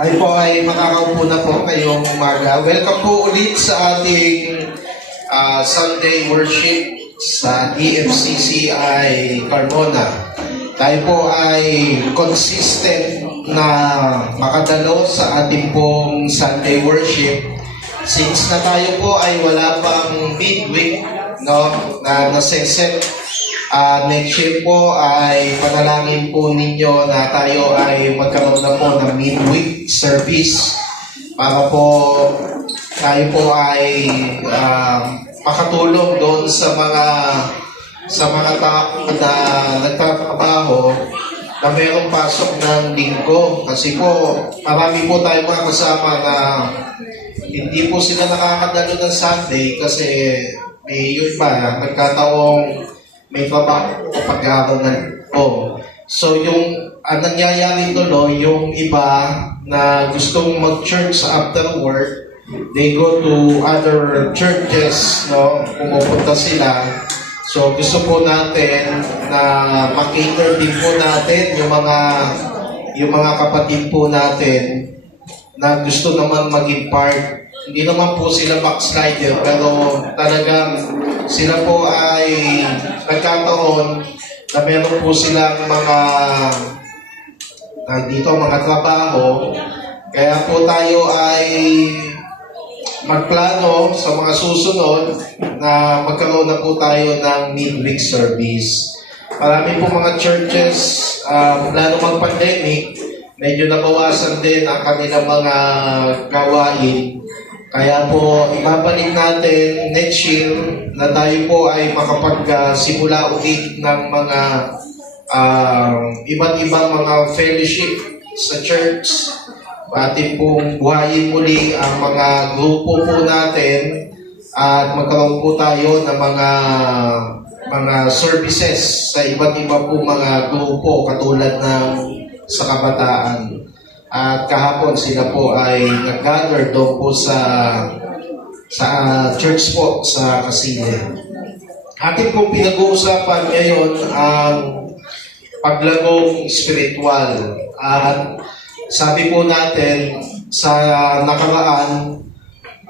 Ay po ay makakaupo na po kayong umaga. Welcome po ulit sa ating Sunday worship sa EFCCI Carmona. Tayo po ay consistent na makadalo sa ating pong Sunday worship. Since na tayo po ay wala pang midweek, no, na naseset. Next year po ay panalangin po ninyo na tayo ay magkaroon na po ng midweek service para po tayo po ay makatulong doon sa mga tao na nagtatrabaho na mayroong pasok ng linggo. Kasi po marami po tayo mga kasama na hindi po sila nakakadalo ng Sunday kasi may yun pa, nagkataong may trabaho o pag-aaral na po. So yung nangyayari tuloy, yung iba na gustong mag-church after work, they go to other churches, no? Pumupunta sila. So gusto po natin na makater din po natin yung mga kapatid po natin na gusto naman maging part. Hindi naman po sila backslider, pero talagang sila po ay nagkataon na meron po silang mga trabaho. Kaya po tayo ay magplano sa mga susunod na magkaroon na po tayo ng midweek service. Marami po mga churches, plano mag-pandemic, medyo nabawasan din ang kanilang mga gawain. Kaya po, ibabalik natin next year na tayo po ay makapagsimula ulit ng mga iba't ibang mga fellowship sa church. Atin pong buhayin muli ang mga grupo po natin at magkaroon po tayo ng mga services sa iba't iba po mga grupo katulad ng sa kabataan. At kahapon sila po ay nag-gather doon po sa church po sa Kasile. Ating pong pinag-uusapan ngayon ang paglagong spiritual. At sabi po natin sa nakaraan,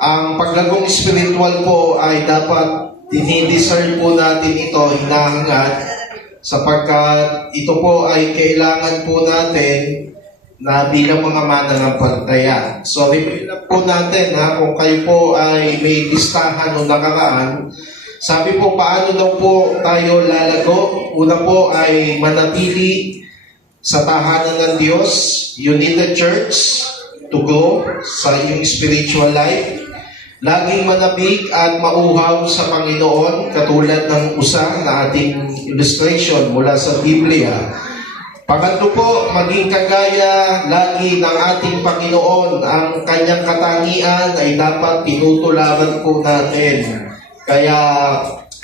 ang paglagong spiritual po ay dapat dinidiscern po natin ito, hinahangad, sapagkat ito po ay kailangan po natin na bilang mga mananampalataya. So, review lang po natin kung kayo po ay may listahan o nakaraan. Sabi po, paano daw po tayo lalago? Una po ay manatili sa tahanan ng Diyos. You need the church to grow sa iyong spiritual life. Laging manabig at mauhaw sa Panginoon, katulad ng usa na ating illustration mula sa Biblia. Pangatlo po, maging kagaya lagi ng ating Panginoon. Ang kanyang katangian ay dapat tinutularan po natin. Kaya,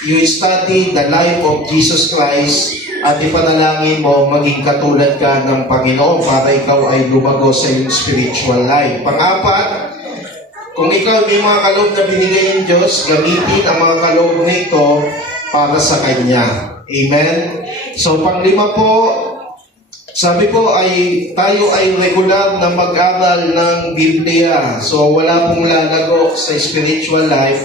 you study the life of Jesus Christ at ipanalangin mo maging katulad ka ng Panginoon para ikaw ay lumago sa iyong spiritual life. Pang-apat, kung ikaw may mga kaloob na binigay ng Diyos, gamitin ang mga kaloob nito para sa Kanya. Amen? So, pang-lima po, sabi po ay tayo ay regular na mag-aral ng Biblia. So wala pong lalago sa spiritual life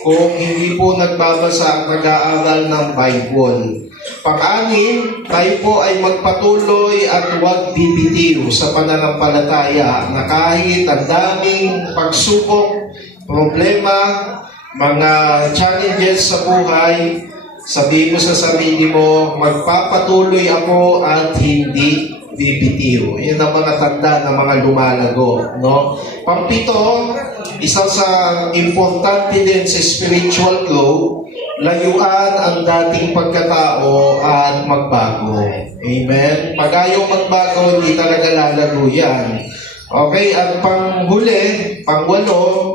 kung hindi po nagbabasa at nag-aaral ng Bible. Pang-anim, tayo po ay magpatuloy at huwag bibitiw sa pananampalataya na kahit ang daming pagsubok, problema, mga challenges sa buhay, sabihin mo sa sarili mo, magpapatuloy ako at hindi bibitiw. Yan ang mga tanda ng mga lumalago. No? Pang-pito, isa sa importante din sa spiritual growth, layuan ang dating pagkatao at magbago. Amen? Pag ayaw magbago, hindi talaga lalago yan. Okay, at panghuli, pangwalo,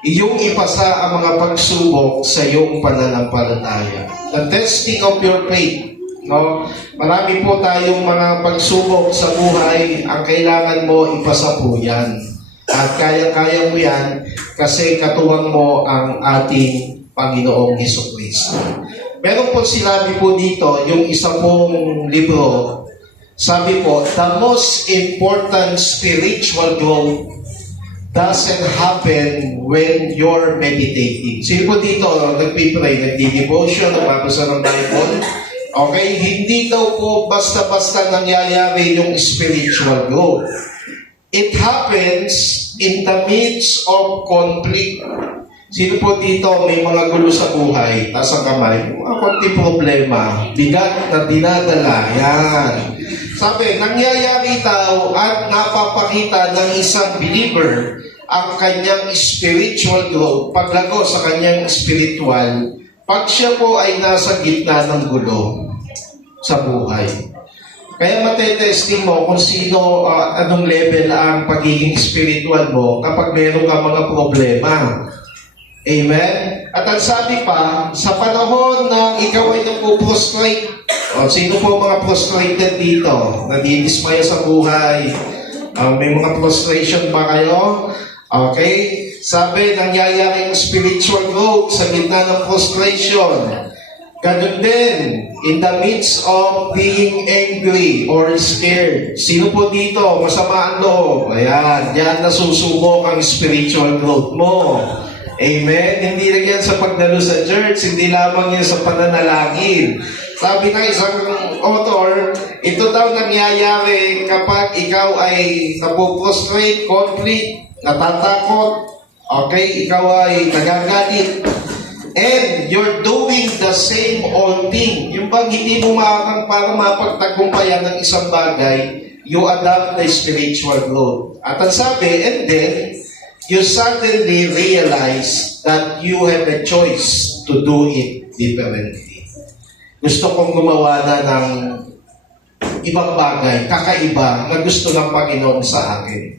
iyong ipasa ang mga pagsubok sa iyong pananampalataya. The testing of your faith. No? Marami po tayong mga pagsubok sa buhay. Ang kailangan mo, ipasa po yan. At kaya-kaya mo yan kasi katuwang mo ang ating Panginoong Hesukristo. Meron po sinabi po dito, yung isa pong libro Sabi po, the most important spiritual growth doesn't happen when you're meditating. Sino po dito, nagpipray, nagdi-devotion, nagbabasa ng Bible? Okay, hindi daw po basta-basta nangyayari yung spiritual growth. It happens in the midst of conflict. Sino po dito may mga gulo sa buhay, taas ang kamay, mga konti problema, bigat na dinadala, yan. Sabi, nangyayari daw at napapakita ng isang believer ang kanyang spiritual growth, paglago sa kanyang spiritual, pag siya po ay nasa gitna ng gulo sa buhay. Kaya matetesting mo kung sino, anong level ang pagiging spiritual mo kapag meron ka mga problema. Amen? At ang sabi pa, sa panahon na ikaw ay napuprostrate, sino po mga frustrated dito? Nadidismaya sa buhay? May mga frustration ba kayo? Okay? Sabi, nangyayari ang spiritual growth sa gitna ng frustration. Ganun din, in the midst of being angry or scared. Sino po dito? Masama ang loob. Ayan, yan nasusubok ang spiritual growth mo. Amen? Hindi lang yan sa pagdalo sa church, hindi lamang yan sa pananalangin. Sabi ng isang author, ito daw nangyayari kapag ikaw ay napuprostrate, conflict, natatakot, okay, ikaw ay nagagalit, and you're doing the same old thing. Yung bang hindi mo para mapagtagumpayan ng isang bagay, you adopt the spiritual growth. At ang sabi, and then, you suddenly realize that you have a choice to do it differently. Gusto kong gumawa na ng ibang bagay, kakaiba, na gusto ng Panginoon sa akin.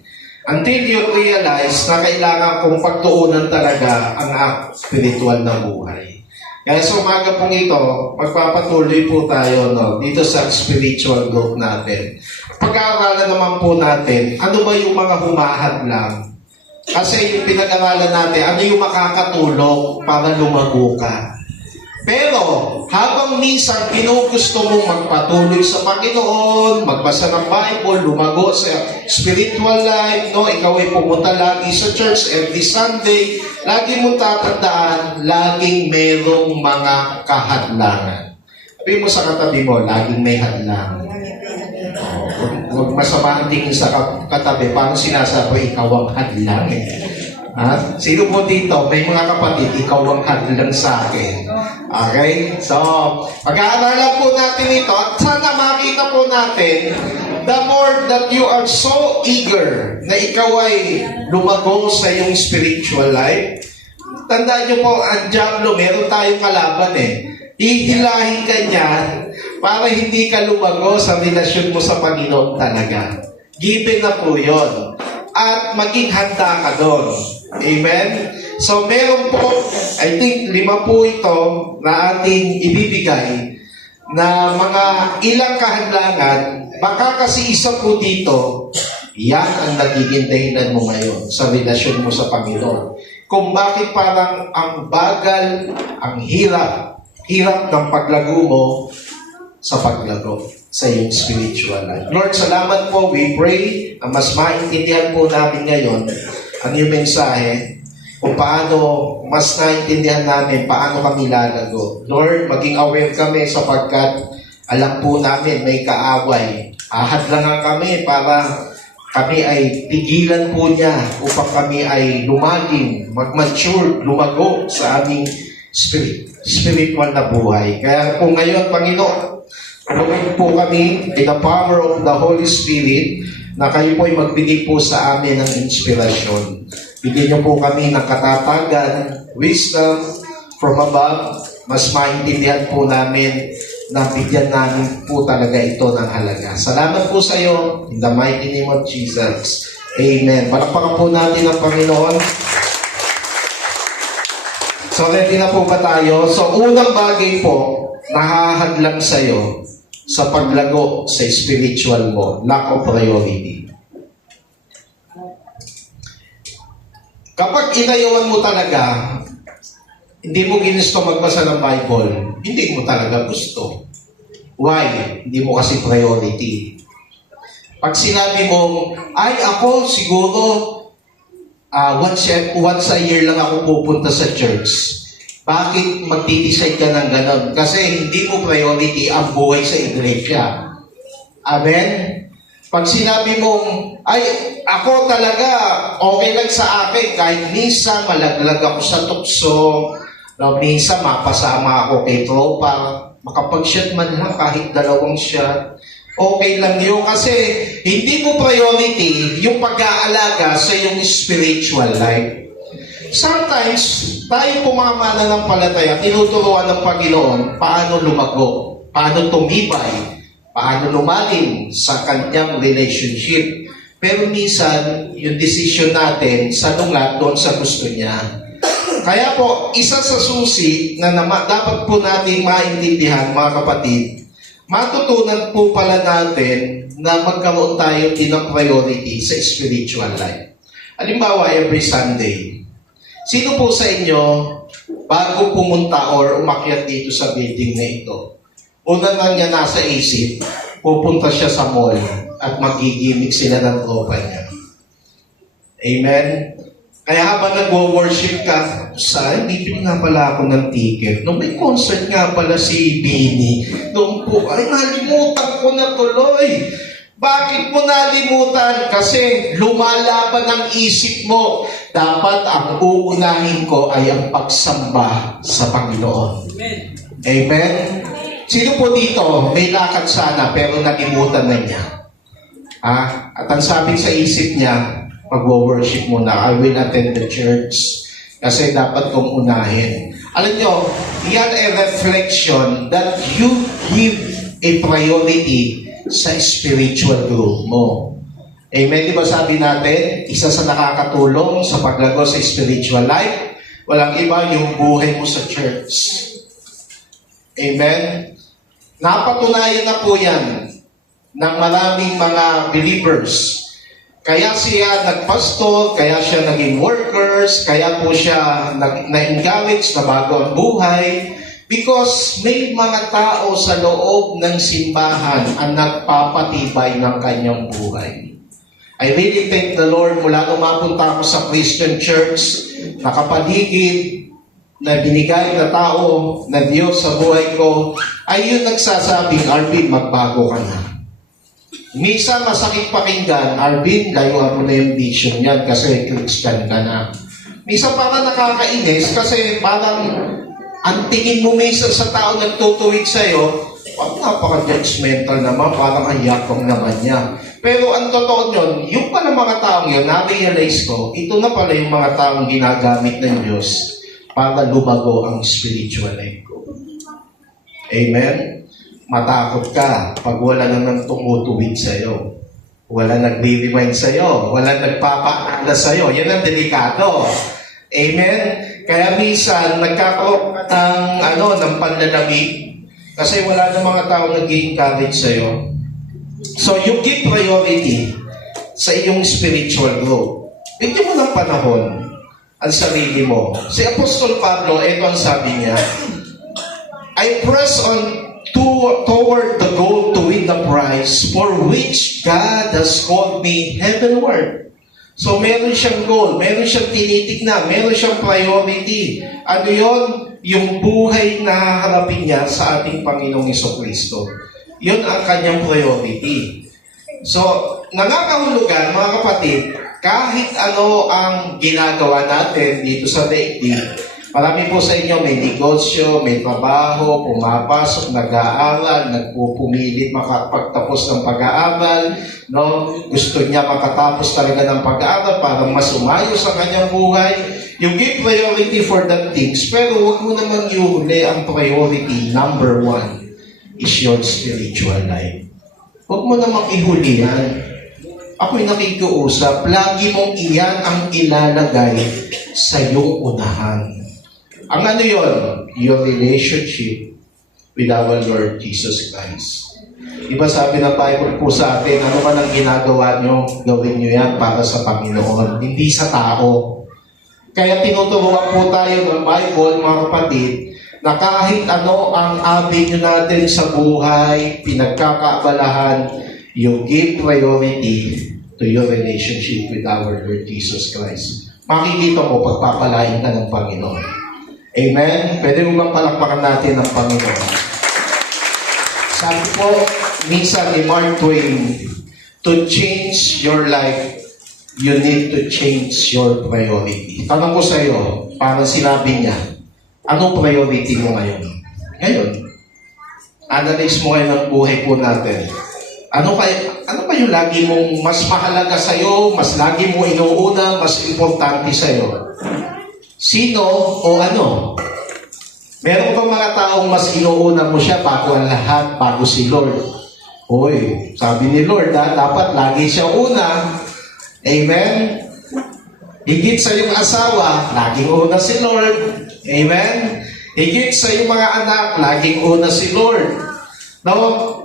Until you realize na kailangan kong pagtuunan talaga ang spiritual na buhay. Kaya sa umaga pong ito, magpapatuloy po tayo dito sa spiritual growth natin. Pag-aaralan naman po natin, ano ba yung mga humahadlang? Kasi yung pinag-aralan natin, ano yung makakatulong para lumago ka. Pero, habang minsan ginugusto mong magpatuloy sa Panginoon, magbasa ng Bible, lumago sa spiritual life, ikaw ay pumunta lagi sa church every Sunday, lagi mong tatandaan, laging merong mga kahadlangan. Sabi mo sa katabi mo, laging may hadlang. Huwag masama ang tingin sa katabi, paano sinasabi, ikaw ang hadlang Sino po dito, may mga kapatid, ikaw ang hadlang sa akin. Okay? So, pag-aaralan po natin ito at sana makita po natin the more that you are so eager na ikaw ay lumago sa iyong spiritual life. Tandaan niyo po, ang Diablo, meron tayong kalaban Ihilahin ka niyan para hindi ka lumago sa relasyon mo sa Panginoon talaga. Given na po yun. At maging handa ka doon. Amen? So, meron po, I think, 5 po ito na ating ibibigay na mga ilang kahadlangan. Baka kasi isa po dito, yan ang nagiging dahilan mo ngayon sa relasyon mo sa Panginoon. Kung bakit parang ang bagal, ang hirap ng paglago mo sa paglago sa iyong spiritual life. Lord, salamat po. We pray na mas maintindihan po namin ngayon ang iyong mensahe kung paano mas naintindihan namin paano kami lalago. Lord, maging aware kami sapagkat alam po namin may kaaway. Ahadlangan kami para kami ay pigilan po niya upang kami ay lumaging, mag-mature, lumago sa aming spiritual na buhay. Kaya po ngayon, Panginoon, tulungan po kami in the power of the Holy Spirit na kayo po ay magbigay po sa amin ng inspirasyon. Bigyan niyo po kami ng katatagan, wisdom from above, mas maintindihan po namin na bigyan namin po talaga ito ng halaga. Salamat po sa iyo in the mighty name of Jesus. Amen. Palakpakan po natin ang Panginoon. So, ready na po ba tayo? So, unang bagay po, nahahadlang sa'yo sa paglago sa spiritual mo, lack of priority. Kapag inayawan mo talaga, hindi mo ginusto magbasa ng Bible, hindi mo talaga gusto. Why? Hindi mo kasi priority. Pag sinabi mo, ay ako siguro, once a year lang ako pupunta sa church. Bakit magdi-decide ka ng ganon? Kasi hindi mo priority ang buhay sa iglesia. Amen? Pag sinabi mong, ay, ako talaga, okay lang sa akin, kahit minsan malaglag ako sa tukso, minsan mapasama ako kay tropa, makapag-shot man lang kahit 2 shot, okay lang yun kasi hindi mo priority yung pag-aalaga sa iyong spiritual life. Sometimes, tayo po mga mananampalataya, tinuturuan ng Panginoon paano lumago, paano tumibay, paano lumalim sa kanyang relationship. Pero minsan, yung decision natin salungat doon sa gusto niya. Kaya po, isa sa susi na dapat po natin maintindihan, mga kapatid, matutunan po pala natin na magkaroon tayo din ng priority sa spiritual life. Halimbawa, every Sunday, sino po sa inyo, bago pumunta or umakyat dito sa building na ito, una na niya nasa isip, pupunta siya sa mall at magigimik sila ng tropa niya. Amen? Kaya habang nag-worship ka, bibili nga pala ako ng ticket. Nung may concert nga pala si Bini, doon po, ay nalimutan ko na tuloy. Bakit mo nalimutan? Kasi lumalaban ang isip mo. Dapat ang uunahin ko ay ang pagsamba sa Panginoon. Amen? Amen? Sino po dito, may lakad sana pero nalimutan na niya? At ang sabi sa isip niya, mag-worship muna, I will attend the church. Kasi dapat kong unahin. Alam nyo, yan ay reflection that you give a priority sa spiritual growth mo. Amen? Di ba sabi natin, isa sa nakakatulong sa paglago sa spiritual life, walang iba yung buhay mo sa church. Amen? Napatunayan na po yan ng maraming mga believers. Kaya siya nagpastor, kaya siya naging workers, kaya po siya na-encourage na bago ang buhay. Because may mga tao sa loob ng simbahan ang nagpapatibay ng kanyang buhay. I really thank the Lord mula nung mapunta ako sa Christian Church, nakapaligid, na binigay na tao na Diyos sa buhay ko, ay yun nagsasabing, Arvin, magbago ka na. Minsan masakit pakinggan, Arvin, layuan mo na yung vision yan kasi Christian ka na. Minsan parang nakakainis kasi parang ang tingin mo minsan sa tao nagtutuwid sa'yo, napaka-judgmental naman, parang ang yakong naman niya. Pero ang totoo nyon, yung pala mga taong yun, na-realize ko, ito na pala yung mga taong ginagamit ng Diyos para lumago ang spiritual life ko. Amen? Matakot ka pag wala nang tumutuwid sa'yo. Wala nagre-remind sa'yo. Wala nagpapaanda sa'yo. Yan ang delikado. Amen? Kaya minsan, nagkakaroon ka ng panlalamig kasi wala na mga tao nag-encourage sa'yo. So, you give priority sa iyong spiritual growth. Bigyan mo ng panahon ang sarili mo. Si Apostol Pablo, ito ang sabi niya, I press on toward the goal to win the prize for which God has called me heavenward. So, meron siyang goal, meron siyang tinitignan, meron siyang priority. Ano yon? Yung buhay na haharapin niya sa ating Panginoong Jesucristo. Yun ang kanyang priority. So, nangangahulugan, mga kapatid, kahit ano ang ginagawa natin dito sa daigdig, marami po sa inyo may negosyo, may trabaho, pumapasok, nag-aaral, nagpupumilit makapagtapos ng pag-aaral, no? Gusto niya makatapos talaga ng pag-aaral para mas umayos sa kanyang buhay. You give priority for that things, pero huwag mo namang ihuli ang priority, number 1, is your spiritual life. Huwag mo namang ihuli yan. Ako'y nakikiusap, lagi mong iyan ang ilalagay sa iyong unahan. Ang ano yun? Your relationship with our Lord Jesus Christ. Diba sabi ng Bible po sa atin, ano man ang ginagawa nyo, gawin nyo yan para sa Panginoon, hindi sa tao. Kaya tinuturuan po tayo ng Bible, mga kapatid, na kahit ano ang avenue natin sa buhay, pinagkakaabalahan, you give priority to your relationship with our Lord Jesus Christ. Makikita mo, pagpapalain ka ng Panginoon. Amen? Pwede mo bang palakpakan natin ng Panginoon? Sabi po, minsan ni Mark Twain, to change your life, you need to change your priority. Tanong ko sa iyo, parang sinabi niya, anong priority mo ngayon? Ngayon, analyze mo ngayon ang buhay po natin. Ano ba yung lagi mong mas mahalaga sa iyo, mas lagi mo inuuna, mas importante sa iyo? Sino o ano? Meron bang mga taong mas inuuna mo siya bago ang lahat, bago si Lord? Hoy, sabi ni Lord, dapat lagi siya una. Amen? Higit sa iyong asawa, laging una si Lord. Amen? Higit sa iyong mga anak, laging una si Lord. Now,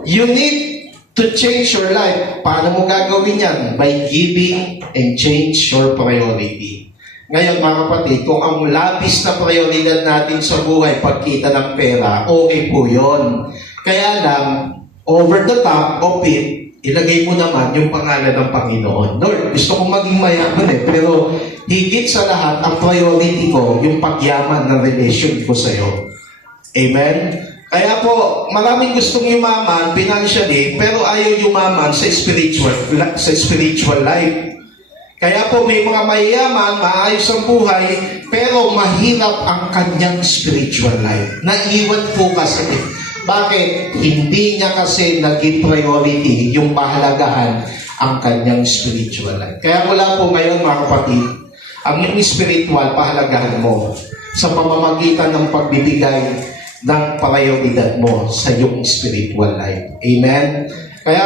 you need to change your life. Paano mo gagawin yan? By giving and change your priority. Ngayon, mga kapatid, kung ang labis na prioridad natin sa buhay, pagkita ng pera, okay po yun. Kaya lang, over the top of it, ilagay mo naman yung pangalan ng Panginoon. Lord, gusto kong maging mayaman pero higit sa lahat, ang priority ko, yung pagyaman ng relation ko sa iyo. Amen? Kaya po, maraming gustong yumaman financially, pero ayaw yumaman sa spiritual life. Kaya po may mga mayayaman, maayos ang buhay, pero mahirap ang kanyang spiritual life. Naiwan po kasi. Bakit? Hindi niya kasi naging priority yung pahalagahan ang kanyang spiritual life. Kaya wala po ngayon, mga kapatid, ang yung spiritual pahalagahan mo sa pamamagitan ng pagbibigay ng prioridad mo sa iyong spiritual life. Amen? Kaya,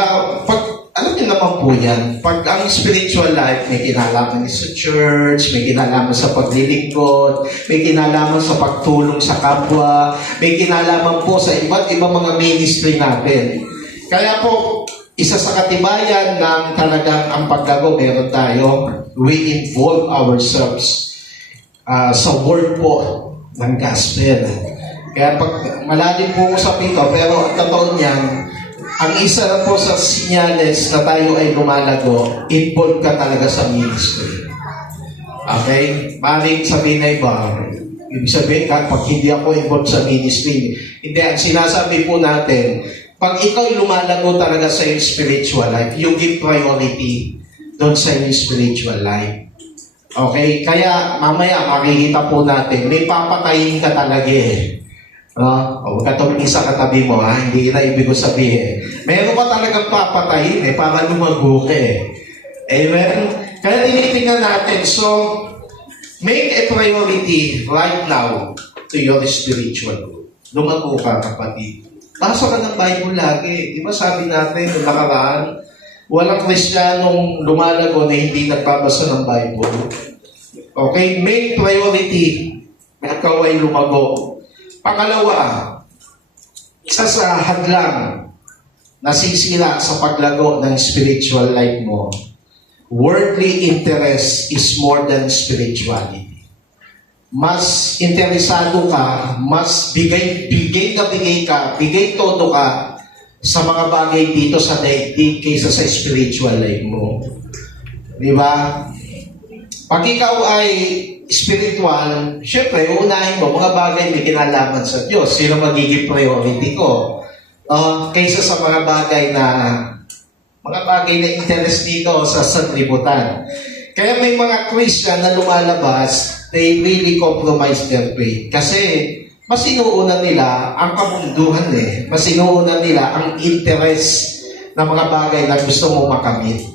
alam niyo naman po yan, pag ang spiritual life may kinalaman sa church, may kinalaman sa paglilingkod, may kinalaman sa pagtulong sa kapwa, may kinalaman po sa iba't ibang mga ministry natin. Kaya po, isa sa katibayan ng talagang ang paggago meron tayo, we involve ourselves sa word po ng gospel. Kaya pag malalim po usap ito, pero ang totoo niyan, ang isa na po sa sinyales na tayo ay lumalago, involved ka talaga sa ministry. Okay? Maring sabihin na iba, ibig sabihin, pag hindi ako involved sa ministry, hindi, ang sinasabi po natin, pag ikaw ay lumalago talaga sa iyong spiritual life, you give priority doon sa iyong spiritual life. Okay? Kaya mamaya makikita po natin, may papatayin ka talaga eh. Huwag ka tumingin sa katabi mo, ha? Hindi na ibig ko sabihin. Meron ka talagang papatayin para lumago ka eh. Amen? Kaya tinitingnan natin, so, make a priority right now to your spiritual growth. Lumago ka, kapatid. Basa ka ng Bible lagi. Di ba sabi natin, noong nakaraan, walang Kristiyanong lumalago na hindi nagbabasa ng Bible. Okay? Make priority na ikaw ay lumago. Pangalawa, isa sa hadlang na sisira sa paglago ng spiritual life mo, worldly interest is more than spirituality. Mas interesado ka, mas bigay todo ka sa mga bagay dito sa daigdig kaysa sa spiritual life mo. Di ba? Pag ikaw ay spiritual, syempre, uunahin mo, mga bagay may kinalaman sa Diyos. Sino magiging priority ko? Kaysa sa mga bagay na interest dito sa sanlibutan. Kaya may mga Christian na lumalabas, they really compromise their faith. Kasi, mas inuuna nila ang kamunduhan eh. Mas inuuna nila ang interest ng mga bagay na gusto mo makamit.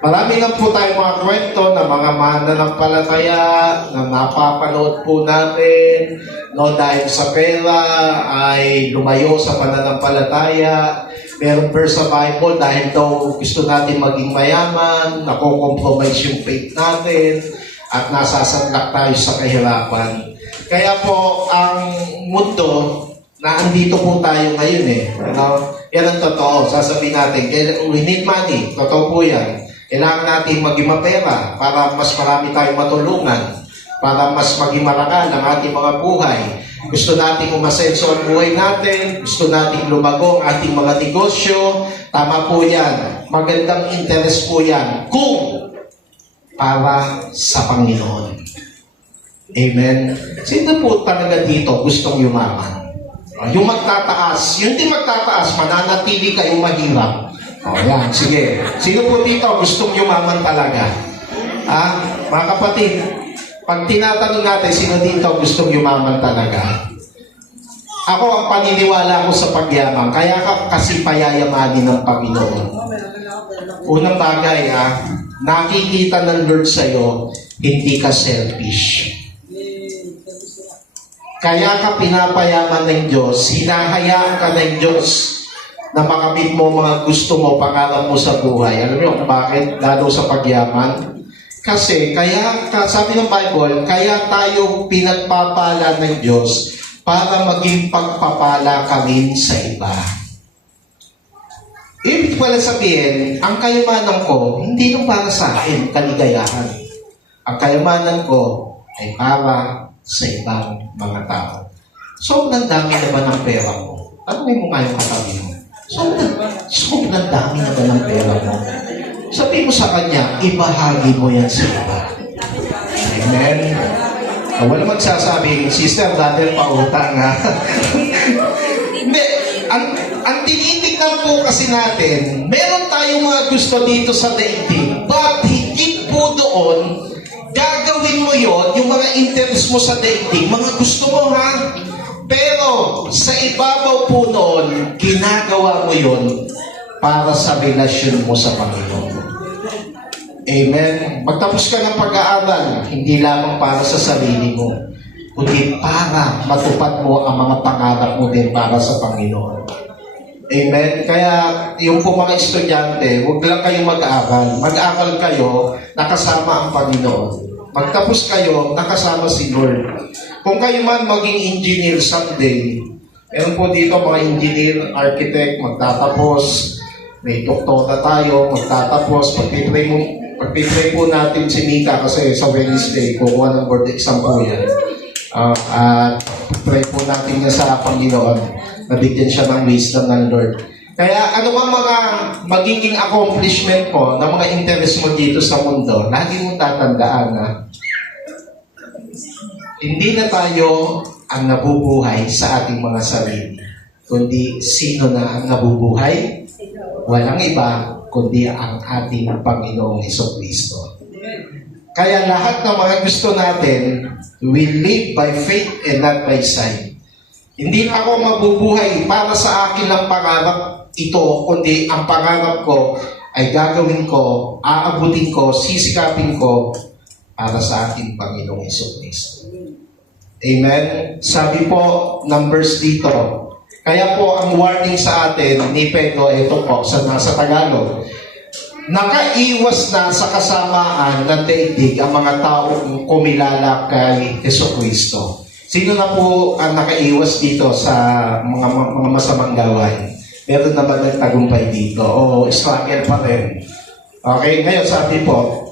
Marami lang po tayong mga kwento na mga mananampalataya na napapanood po natin, no, dahil sa pera ay lumayo sa pananampalataya. Meron verse sa Bible dahil daw gusto natin maging mayaman, nako-compromise yung faith natin, at nasasadlak tayo sa kahirapan. Kaya po, ang mundo, na andito po tayo ngayon eh. Yan ang totoo. Sasabihin natin, we need money. Totoo po yan. Kailangan natin maging mapera para mas marami tayong matulungan. para mas maging marangal ang ating mga buhay. Gusto nating umasenso ang buhay natin, gusto nating lumago ang ating mga negosyo. Tama po yan. Magandang interest po yan kung para sa Panginoon. Amen? Sino po talaga dito gustong yumaman? Yung magtataas, yung di magtataas, mananatili kayong mahirap. Yan, sige. Sino po dito gustong yumaman talaga? Mga kapatid, pag tinatanong natin, sino dito gustong yumaman talaga? Ako, ang paniniwala ko sa pagyaman, kaya kasi payayamanin ng Panginoon. Unang bagay, nakikita ng Lord sa'yo, hindi ka selfish. Kaya ka pinapayaman ng Diyos, hinahayaan ka ng Diyos na makamit mo mga gusto mo, pangarap mo sa buhay. Alam niyo kung bakit? Lalo sa pagyaman. Kasi, sabi ng Bible, kaya tayo pinagpapala ng Diyos para maging pagpapala kami sa iba. Ibig pala sabihin, ang kayamanan ko, hindi nung para sa akin, kaligayahan. Ang kayamanan ko ay para sa ibang mga tao. Sobrang dami na ba ng pera mo? Tanungin mo nga yung katabi mo. Sobrang dami na ba ng pera mo? Sabi mo sa kanya, ibahagi mo yan sa iba. Amen? Wala magsasabi, sister, dahil pautang ha. Hindi, ang tinitignan po kasi natin, meron tayong mga gusto dito sa daigdig, but higit po doon, gagawin mo yon, yung mga interest mo sa daigdig, mga gusto mo ha. Pero sa ibabaw po noon, ginagawa mo yon para sa relasyon mo sa Panginoon. Amen. Magtapos ka ng pag-aaral, hindi lamang para sa sarili mo, kundi para matupad mo ang mga pangarap mo din para sa Panginoon. Amen. Kaya yung po mga estudyante, huwag lang kayong mag-aaral. Mag-aaral kayo, nakasama ang Panginoon. Magtapos kayo, nakasama si Lord. Kung kayo man maging engineer someday, meron po dito mga engineer, architect, magtatapos, may doktora tayo, magtatapos, pagpipray po natin si Mika kasi sa Wednesday, kukuha ng board exam po yan. At pray po natin niya sa Panginoon, nabigyan siya ng wisdom ng Lord. Kaya ano ba mga magiging accomplishment po ng mga interest mo dito sa mundo, lagi mo tatandaan na hindi na tayo ang nabubuhay sa ating mga sarili, kundi sino na ang nabubuhay? Walang iba, kundi ang ating Panginoong Hesukristo. Kaya lahat ng mga gusto natin, we live by faith and not by sight. Hindi na ako mabubuhay para sa akin lang pangarap ito, kundi ang pangarap ko ay gagawin ko, aabutin ko, sisikapin ko para sa ating Panginoong Hesukristo. Amen? Sabi po ng verse dito, kaya po ang warning sa atin ni Pedro, ito po, sa nasa Tagalog, nakaiwas na sa kasamaan ng daigdig ang mga taong kumilala kay Hesukristo. Sino na po ang nakaiwas dito sa mga masamang gawain? Meron na ba nagtagumpay dito? O struggle pa rin? Okay, ngayon sabi po,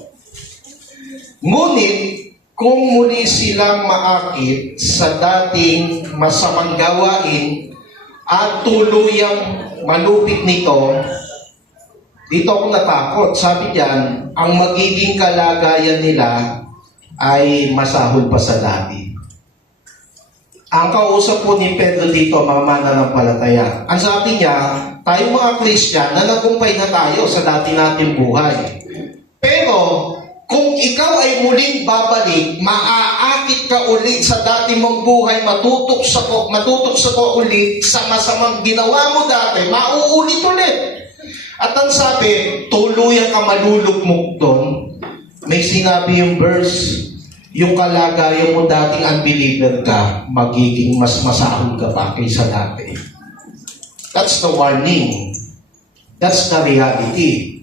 ngunit kung muli silang maakit sa dating masamang gawain at tuluyang malupit nito, dito ako natakot. Sabi diyan, ang magiging kalagayan nila ay masahol pa sa dati. Ang kausap po ni Pedro dito, mga mananampalataya. Ang sabi niya, tayo mga Christian, nanagumpay na tayo sa dati nating buhay. Pero, kung ikaw ay muling babalik, maaakit ka ulit sa dati mong buhay, matutok sa ko ulit sa masamang ginawa mo dati, mauulit ulit. At ang sabi, tuluyan ka malulugmok doon. May sinabi yung verse, yung kalagayan mo dating unbeliever ka, magiging mas masahol ka pa kaysa dati. That's the warning. That's the reality.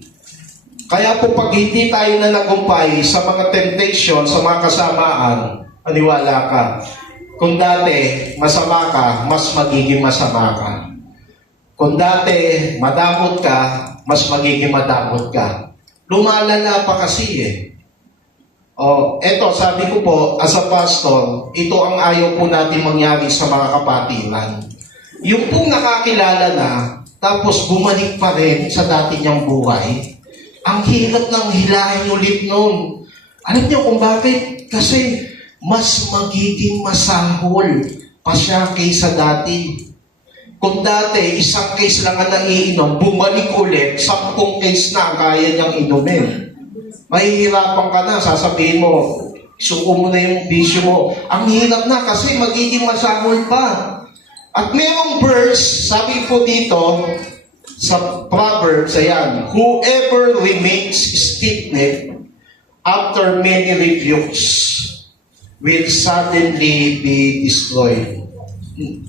Kaya po pag hindi tayo na nagumpay sa mga temptation, sa mga kasamaan, paniwala ka. Kung dati masama ka, mas magiging masama ka. Kung dati madamot ka, mas magiging madamot ka. Lumalala pa kasi eh. Oh, eto, sabi ko po, as a pastor, ito ang ayaw po natin mangyari sa mga kapatiran. Yung pong nakakilala na, tapos bumalik pa rin sa dati niyang buhay, ang hirap ng hilahin ulit nun. Alam niyo kung bakit? Kasi mas magiging masahol pa siya kaysa dati. Kung dati, isang case lang ang naiinom, bumalik ulit, 10 case na ang kaya niyang inumin. Mahihirapan ka na, sasabihin mo, suko mo na yung bisyo mo. Ang hirap na kasi magiging masahol pa. At mayroong verse, sabi po dito, sa Proverbs, ayan, whoever remains stiff-necked after many rebukes will suddenly be destroyed.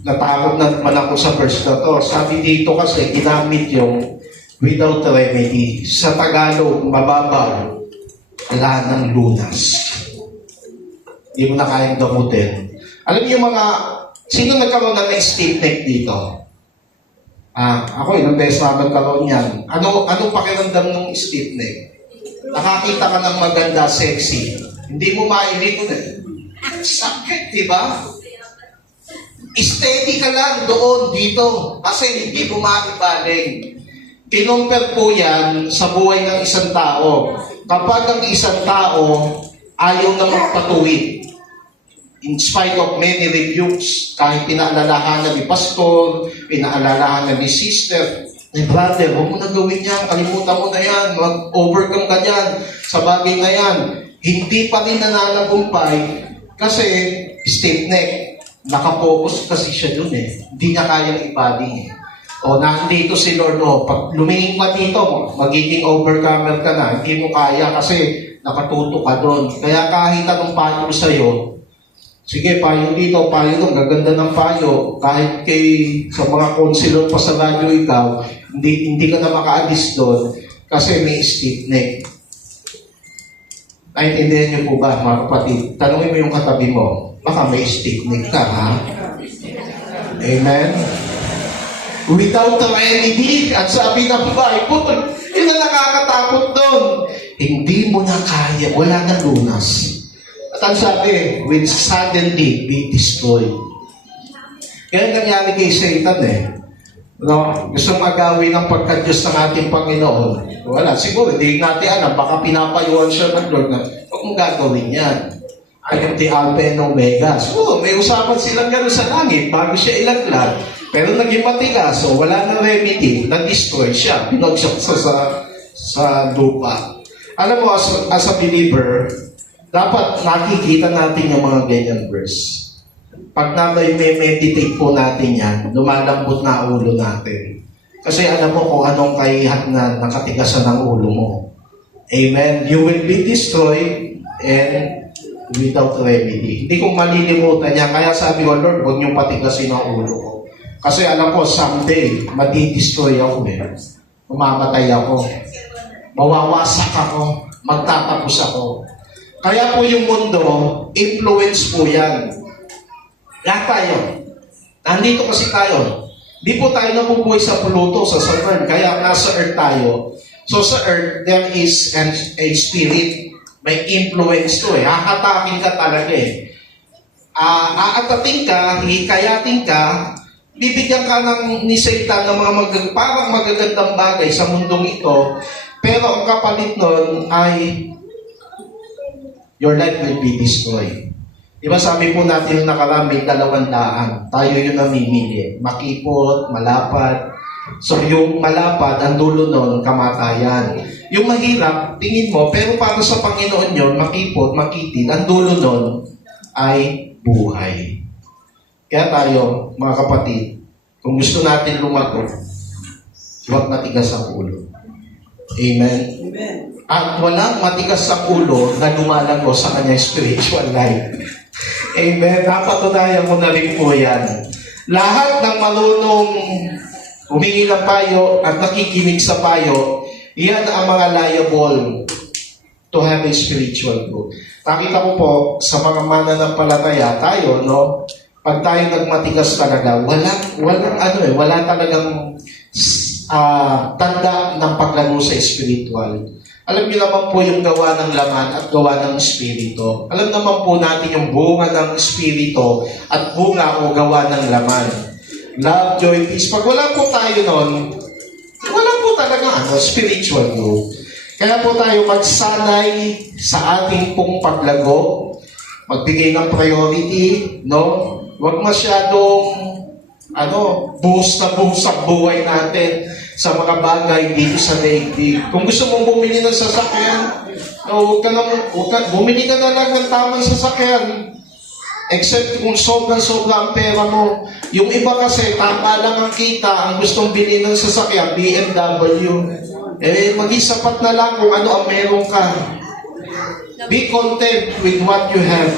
Natakot na naman ako sa verse na to. Sabi dito kasi, ginamit yung without remedy. Sa Tagalog, mababaw, wala ng lunas. Hindi mo na kayang gamutin. Alam niyo mga, sino nagkaroon ng stiff neck dito? Ako, ilang beses na nagkaroon yan. Anong pakiramdam ng stiff neck? Nakakita ka ng maganda, sexy. Hindi mo mailingon eh. Sakit, di ba? Steady ka lang doon, dito. Kasi hindi mo maibaling. Kinumpir po yan sa buhay ng isang tao. Kapag ang isang tao ayaw na magpatuwid, in spite of many rebukes, kahit pinaalalahanan ni pastor, pinaalalahanan ni sister, ni brother, huwag mo na gawin yan, kalimutan mo na yan, mag-overcome ka dyan, sa bagay na yan, hindi pa rin nananagumpay, kasi stiff neck, nakapokus kasi siya dun eh, hindi niya kayang ibaling eh. O, nandito si Lord, pag lumingin ka dito, magiging overcomer ka na, hindi mo kaya kasi nakatuto ka doon. Kaya kahit anong payo sa'yo, sige, payo dito, payo doon, gaganda ng payo, kahit sa mga counselor pa sa radyo ikaw, hindi ka na makaalis doon kasi may stiff neck. Naintindihan niyo po ba, mga kapatid? Tanungin mo yung katabi mo, baka may stiff neck ka, ha? Amen? Without a remedy, at sabi ng Bible, yun ang nakakatakot doon. Hindi mo na kaya, wala na lunas. At ang sabi, will suddenly be destroyed. Kaya nangyari kay Satan eh. No? Gusto magawin ng pagka-Diyos ng ating Panginoon. Wala, siguro, hindi natin alam, baka pinapayuhan siya ng Lord na, huwag mong gagawin yan. I am the Alpha and Omega. So, may usapan silang gano'n sa langit bago siya ilaglag. Pero naging matigas, so wala na remedy, na-destroy siya, pinagsak sa lupa. Alam mo, as a believer, dapat nakikita natin yung mga ganyan verse. Pag na-meditate po natin yan, lumalambot na ulo natin. Kasi alam mo kung anong kahihat na nakatigasan ng ulo mo. Amen? You will be destroyed and without remedy. Hindi ko malilimutan niya, kaya sabi ko, Lord, huwag niyong patigasin ang ulo ko. Kasi alam ko, someday, madi-destroy ako eh. Mamamatay ako. Mawawasak ako. Magtatapos ako. Kaya po yung mundo, influence po yan. Lahat tayo. Nandito kasi tayo. Di po tayo nabubuhay sa Pluto, sa Saturn. Kaya nasa Earth tayo. So sa Earth, there is a spirit. May influence to eh. Hahatakin ka talaga eh. Aatating ka, hikayatin ka, bibigyan ka ni Satan ng mga parang magagandang bagay sa mundong ito, pero ang kapalit nun ay your life will be destroyed. Diba sabi po natin yung nakarami, 200. Tayo yung namimili. Makipot, malapad. So yung malapad, ang dulo nun, kamatayan. Yung mahirap, tingin mo, pero para sa Panginoon yun, makipot, makitid, ang dulo nun ay buhay. Kaya tayo, mga kapatid, kung gusto natin lumago, huwag matigas ang ulo. Amen? Amen. At walang matigas ang ulo na lumalago sa kanyang spiritual life. Amen? Napatunayan mo na rin po yan. Lahat ng marunong humingi ng payo at nakikinig sa payo, yan ang mga liable to have a spiritual growth. Nakita ko po sa mga mananampalataya tayo, no? Pag tayo nagmatigas talaga, wala talagang tanda ng paglago sa spiritual. Alam niyo naman po yung gawa ng laman at gawa ng espiritu. Alam naman po natin yung bunga ng espiritu at bunga o gawa ng laman. Love, joy, peace. Pag wala po tayo nun, wala po talaga spiritual growth. Kaya po tayo magsanay sa ating pong paglago, magbigay ng priority, no? Huwag masyadong buhos na buhos sa buhay natin sa mga bagay dito sa daigdig. Kung gusto mong bumili ng sasakyan, bumili ka na lang ng tamang sasakyan. Except kung sobrang-sobra ang pera mo. Yung iba kasi, tama lang ang kita, ang gustong bilhin ng sasakyan, BMW. Maging sapat na lang kung ano ang meron ka. Be content with what you have.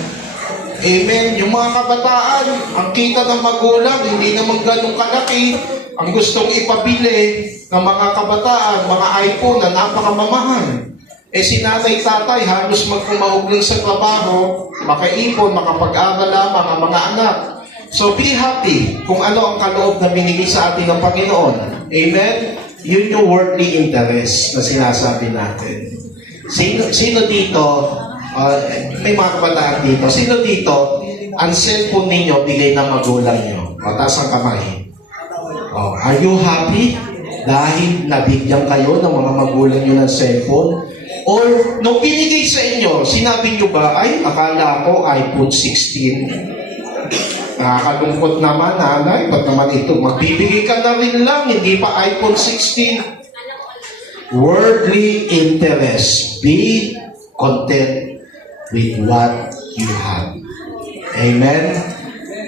Amen. Yung mga kabataan, ang kita ng magulang, hindi naman ganun kalaki. Ang gustong ipabili ng mga kabataan, mga iPhone na napakamamahal. Si nanay, tatay, halos magkumahog lang sa trabaho, makaipon, makapag-aral lamang ang mga anak. So be happy kung ano ang kaloob na binigay sa atin ng Panginoon. Amen? Yun yung worldly interest na sinasabi natin. Sino dito, may mga kabataan dito, sino dito, ang cellphone ninyo, bigay ng magulang nyo? Taas ang kamay. Are you happy dahil nabigyan kayo ng mga magulang nyo ng cellphone? Or, nung binigay sa inyo, sinabi nyo ba, ay, akala ko iPhone 16. Nakakalungkot naman, nanay, ba't naman ito? Magbibigay ka na rin lang, hindi pa iPhone 16. Worldly interest. Be content with what you have. Amen?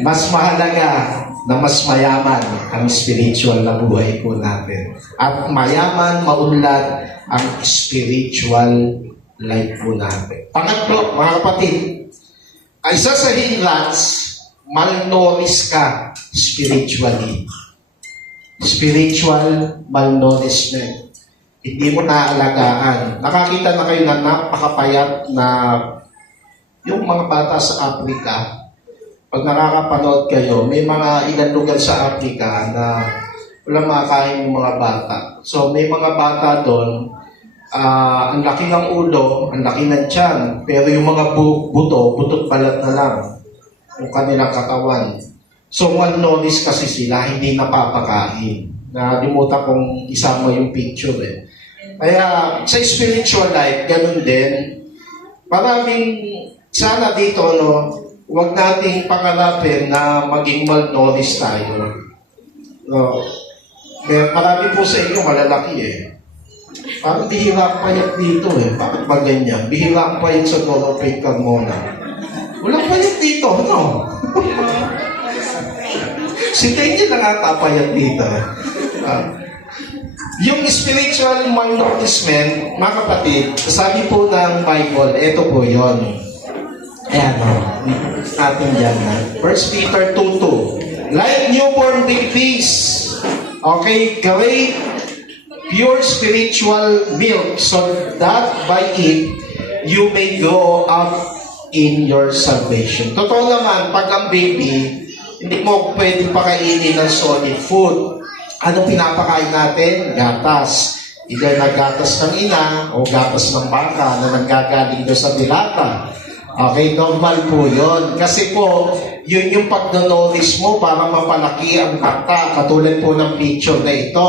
Mas mahalaga na mas mayaman ang spiritual na buhay po natin. At mayaman, maunlad ang spiritual life po natin. Pangatlo, mga kapatid, ay isa sa hindrance, malnourished ka spiritually. Spiritual malnourishment. Hindi mo naalagaan. Nakakita na kayo na napakapayat na yung mga bata sa Africa. Pag nakakapanood kayo, may mga ilang lugar sa Africa na walang makakain yung mga bata. So, may mga bata doon, ang laki ng ulo, ang laki ng tiyan, pero yung mga butot balat na lang yung kanilang katawan. So, malnourished kasi sila, hindi napapakain. Nalimutan kong isama yung picture Kaya, sa spiritual life, ganun din. Maraming, sana dito, huwag nating pangarapin na maging malnourished tayo. Marami po sa inyo malalaki Parang bihira ang payat dito Bakit ba ganyan? Bihira ang payat sa Dorothy Carmona. Walang payat dito, no? Si Tenye na nga payat dito Yung spiritual malnourishment, mga kapatid, sabi po ng Bible, ito po yon. Ayan natin dyan 1 Peter 2:2. Like newborn babies, okay, great pure spiritual milk, so that by it you may grow up in your salvation. Totoo naman, pag ang baby, hindi mo pwede pakainin ng solid food. Ano pinapakain natin? Gatas. Either na gatas ng ina o gatas ng baka na nanggagaling doon sa dilata. Okay, normal po yun. Kasi po, yun yung pag-nourish mo para mapalaki ang bata. Katulad po ng picture na ito.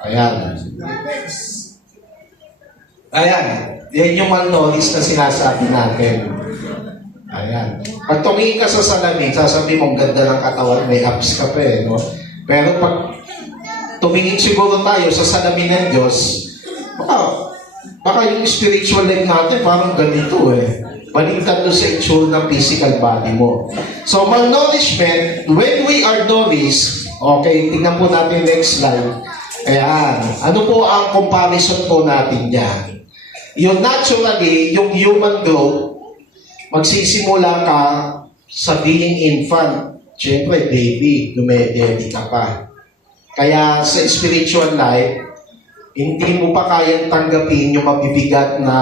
Ayan. Yan yung malnourished na sinasabi natin. Ayan. Pag tumingin ka sa salamin, sasabi mo, ganda ng katawan, may abs ka pa no? Pero pag tumingin siguro tayo sa salamin ng Diyos, baka yung spiritual life natin parang ganito Baliktad doon sa itsura ng physical body mo. So, malnourishment, when we are nourished, okay, tingnan po natin next slide. Ayan. Ano po ang comparison po natin dyan? Yung naturally, yung human growth, magsisimula ka sa being infant. Siyempre, baby, dumedede ka pa. Kaya sa spiritual life, hindi mo pa kayang tanggapin yung mabibigat na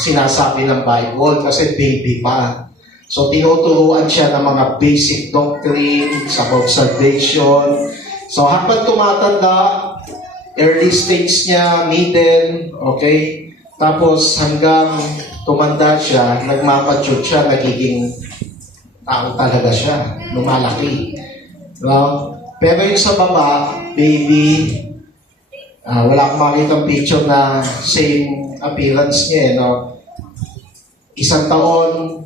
sinasabi ng Bible kasi baby pa. So, tinuturuan siya ng mga basic doctrine, sa observation. So, habang tumatanda, early stage niya, middle, okay? Tapos hanggang tumanda siya, nagmamature siya, nagiging tao talaga siya, lumalaki. No? Pero yung sa baba, baby, wala akong makikita picture na same appearance niya, no? 1 taon,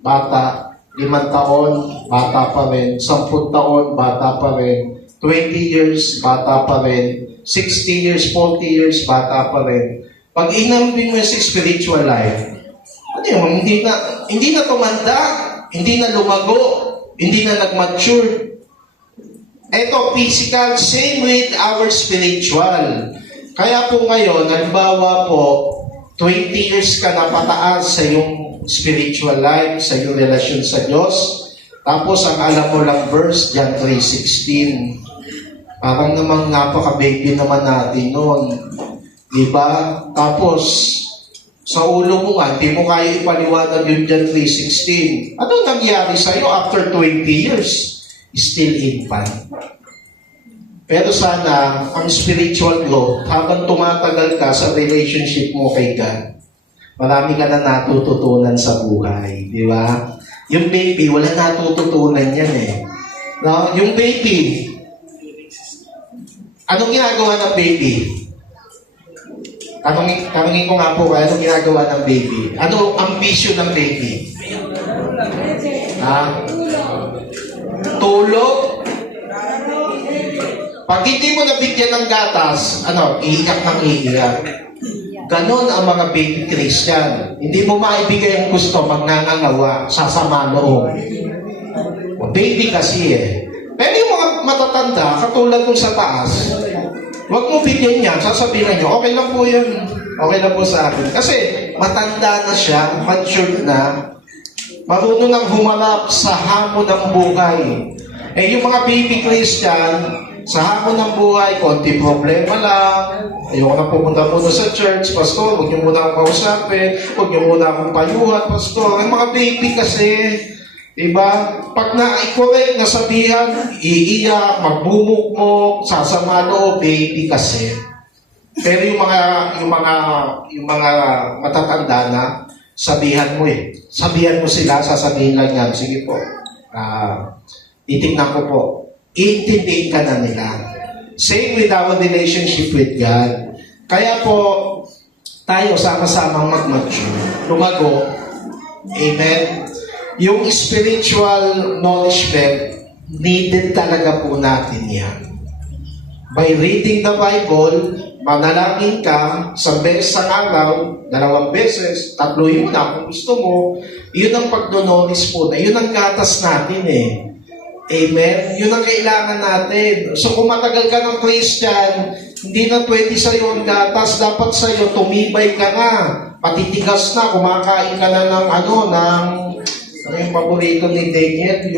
bata, 5 taon, bata pa rin, 10 taon, bata pa rin, 20 years, bata pa rin, 60 years, 40 years, bata pa rin. Pag inambing mo sa spiritual life, ano yun, hindi na tumanda, hindi na lumago, hindi na nag-mature. Ito, physical, same with our spiritual. Kaya po ngayon, halimbawa po, 20 years ka na pataas sa iyong spiritual life, sa iyong relasyon sa Diyos. Tapos, ang alam mo lang verse, John 3:16. Parang namang napaka-baby naman natin noon. Diba? Tapos, sa ulo mo nga, hindi mo kaya ipaliwanag yung John 3:16. Ano nangyari sa iyo after 20 years? Still infant. Pero sana, ang spiritual growth, habang tumatagal ka sa relationship mo kay God, marami ka na natututunan sa buhay. Di ba? Yung baby, wala natututunan yan eh. No? Yung baby, anong ginagawa ng baby? Tanungin ko nga po, anong ginagawa ng baby? Ano ang ambisyon ng baby? Tulog. Pag hindi mo nabigyan ng gatas, iiyak ng iiyak. Ganon ang mga baby Christian. Hindi mo maibigay ang gusto, magnangangawa, sasama loob. Baby kasi eh. Pero yung mga matatanda, katulad nung sa taas, huwag mo bigyan niya, sasabihin niyo, okay lang po yun. Okay lang po sa akin. Kasi matanda na siya, mature na, marunong nang humarap sa hamon ng buhay. Eh, yung mga baby Christian, sa hamon ng buhay, konti problema lang. Ayoko na pumunta muna sa church, pastor, huwag niyo muna akong kausapin, huwag niyo muna akong payuhan, pastor. Ang mga baby kasi, diba? Pag na-correct na sabihan, iiyak, magbumukmok, sasama loob, baby kasi. Pero yung mga matatanda na, sabihan mo eh. Sabihan mo sila, sasabihin lang yan, sige po, titignan ko po. Iintindihin ka na nila. Same with our relationship with God. Kaya po, tayo sama-samang mag-mature, lumago. Amen? Yung spiritual knowledge, needed talaga po natin yan. By reading the Bible, manalangin ka, 1 beses sa araw, 2 beses, 3 mo na kung gusto mo, yun ang pagnononis po na, yun ang gatas natin eh. Amen? Yun ang kailangan natin. So kung matagal ka ng Christian, hindi na pwede sa'yo ang gatas, dapat sa'yo tumibay ka na, patitigas na, kumakain ka na ng yung paborito ni Daniel,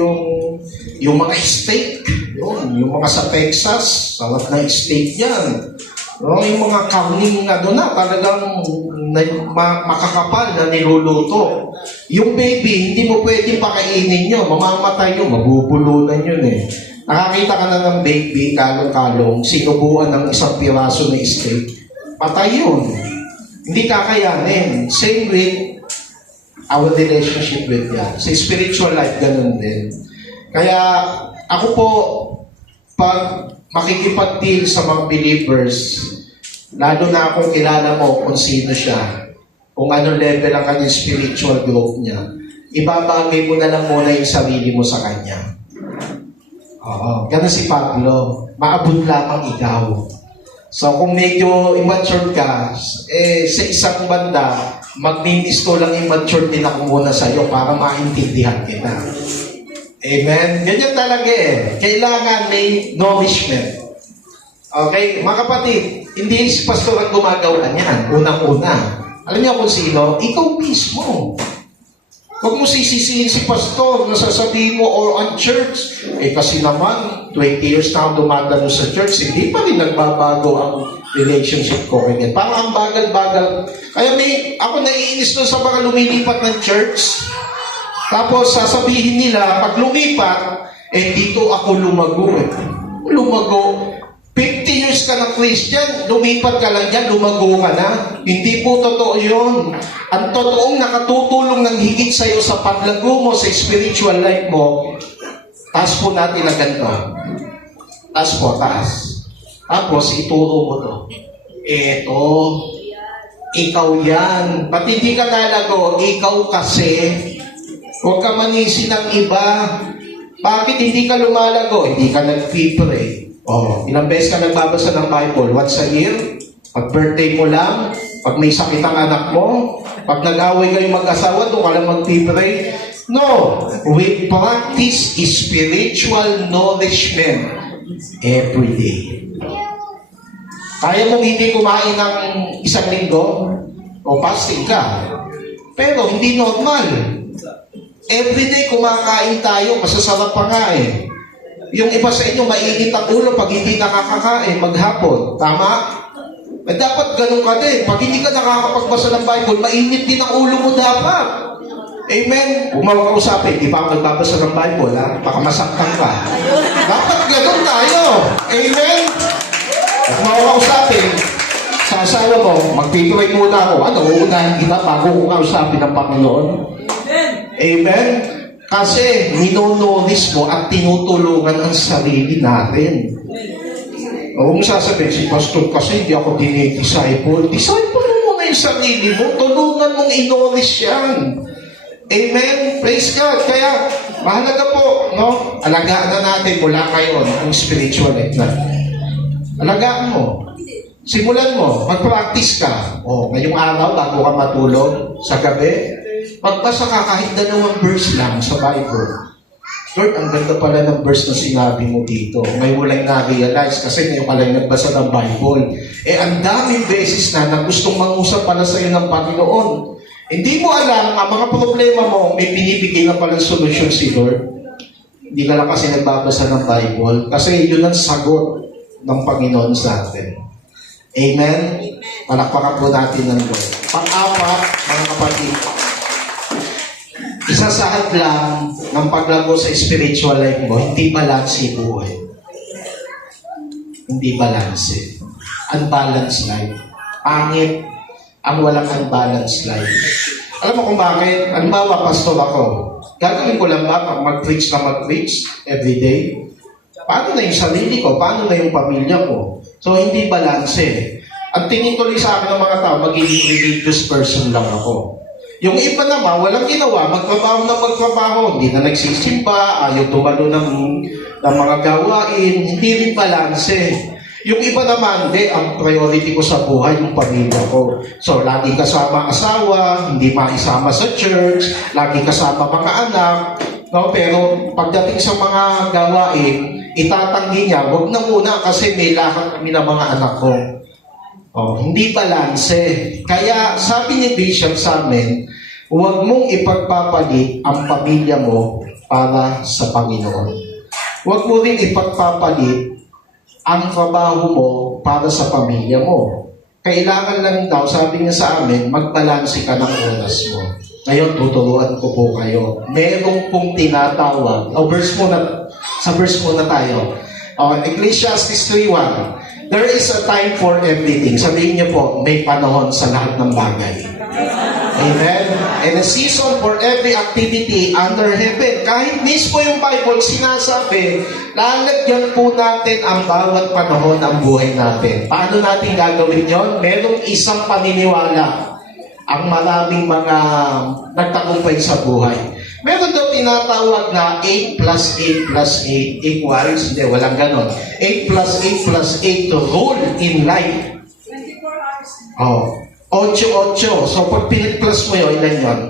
yung mga steak, yung mga sa Texas, sarap na steak yan. Yung mga karning na doon na, talagang makakapal na niluluto. Yung baby, hindi mo pwede pakainin yun, mamamatay yun, mabubulunan yun eh. Nakakita ka na ng baby, kalong-kalong, sinubuan ng 1 piraso na steak, patay yun. Hindi kakayanin. Same with our relationship with God. Sa spiritual life, ganun din. Kaya, ako po, pag makikipag-deal sa mga believers, lalo na akong kilala mo kung sino siya, kung anong level ang kanyang spiritual growth niya, ibabagay mo na lang muna yung sarili mo sa kanya. Oo. Ganun si Pablo. Maabot lamang ikaw. So, kung medyo immature ka, sa isang banda, magmimisto lang immature din ako muna sa'yo para maintindihan kita. Amen? Ganyan talaga eh. Kailangan may nourishment. Okay? Mga kapatid, hindi si pastor ang gumagawa niyan. Unang-una. Alam niyo kung sino? Ikaw mismo. Huwag mo sisisihin si pastor na sasabihin mo or ang church. Kasi naman, 20 years na ako dumadalo sa church, hindi pa rin nagbabago ang relationship ko kanya. Parang ang bagal-bagal. Kaya ako naiinis doon sa mga lumilipat ng church. Tapos sasabihin nila, pag lumipat, dito ako lumago. Lumago. 50 years ka na Christian, lumipat ka lang dyan, lumago ka na. Hindi po totoo yun. Ang totoong nakatutulong ng higit sa'yo sa paglago mo, sa spiritual life mo, taas po natin na ganito. Taas po, taas. Tapos, ituro mo to. Eto, ikaw yan. Ba't hindi ka lalago? Ikaw kasi. Huwag ka manisi ng iba. Bakit hindi ka lumalago? Hindi ka nag-pray. Ilang beses ka nagbabasa ng Bible? Once a year? Pag birthday mo lang? Pag may sakit ang anak mo? Pag nag-away kayo mag-asawa, doon ka lang mag-pray? No. We practice spiritual nourishment every day. Kaya mong hindi kumain ng isang linggo? O fasting ka? Pero hindi normal. Everyday kumakain tayo, masasarap pa nga eh. Yung iba sa inyo, mainit ang ulo pag hindi nakakakain maghapon. Tama? Dapat ganun ka din. Pag hindi ka nakakapagbasa ng Bible, mainit din ang ulo mo dapat. Amen? Kung makausapin, di pa ako nagbabasa ng Bible, ha? Baka masaktan ka. Dapat ganun tayo. Amen? Kung makausapin, sa asawa mo, magpipray muna ako. Ano, uunahin kita bago ko kausapin ng Panginoon. Amen? Kasi minonolis mo at tinutulungan ang sarili natin. Huwag mo sasabihin, si Pastor kasi hindi ako dinidisciple. Disciple mo muna yung sarili mo. Tulungan mong inolis yan. Amen? Praise God. Kaya, mahalaga po, no? Alagaan na natin mula ngayon ang spiritual life natin. Alagaan mo. Simulan mo. Mag-practice ka. Ngayong araw, bago ka matulog, sa gabi, magbasa ka kahit 2 verse lang sa Bible. Lord, ang ganda pala ng verse na sinabi mo dito. Ngayon mo lang na-realize kasi ngayon ka lang nagbasa ng Bible. Ang daming beses na gustong mangusap pala sa iyo ng Panginoon. Hindi mo alam, ang mga problema mo, may binibigay na palang solusyon si Lord. Hindi ka lang kasi nagbabasa ng Bible. Kasi yun ang sagot ng Panginoon sa atin. Amen? Palakpakan po natin ng Lord. Pang-apat, mga kapatid, isa sa hadlang ng paglago sa spiritual life mo, hindi balanse buhay. Hindi balanse. Unbalanced life. Pangit ang walang unbalanced life. Alam mo kung bakit? Halimbawa, pastor ako. Gagawin ko lang ba pag mag-preach na mag-preach everyday? Paano na yung sarili ko? Paano na yung pamilya ko? So, hindi balanse. Ang tingin tuloy sa akin ng mga tao, magiging religious person lang ako. Yung iba naman, walang ginawa, magtrabaho, hindi na nagsisimba, ayaw tumalo ng mga gawain, hindi rin balanse. Yung iba naman, ang priority ko sa buhay, yung pamilya ko. So, lagi kasama asawa, hindi maisama sa church, lagi kasama mga anak, no? Pero pagdating sa mga gawain, itatanggi niya, wag na muna kasi may lakad kami ng mga anak ko. Hindi balanse. Kaya sabi ni Bishop sa amin, huwag mong ipagpapalit ang pamilya mo para sa Panginoon. Huwag mo rin ipagpapalit ang trabaho mo para sa pamilya mo. Kailangan lang daw, sabi niya sa amin, magbalanse ka ng oras mo. Ngayon, tuturuan ko po kayo. Merong pong tinatawag. Sa verse muna tayo. Ecclesiastes 3:1. There is a time for everything. Sabihin niyo po, may panahon sa lahat ng bagay. Amen? And a season for every activity under heaven. Kahit mismo yung Bible sinasabi, lalagyan po natin ang bawat panahon ng buhay natin. Paano natin gagawin yon? Merong isang paniniwala ang maraming mga nagtagumpay sa buhay. Meron daw tinatawag na 8 plus 8 plus 8 equals, hindi, walang ganon. 8 plus 8 plus 8 to rule in life. 24 hours. 8. So, pag pinag-plus mo yun, ilan yun?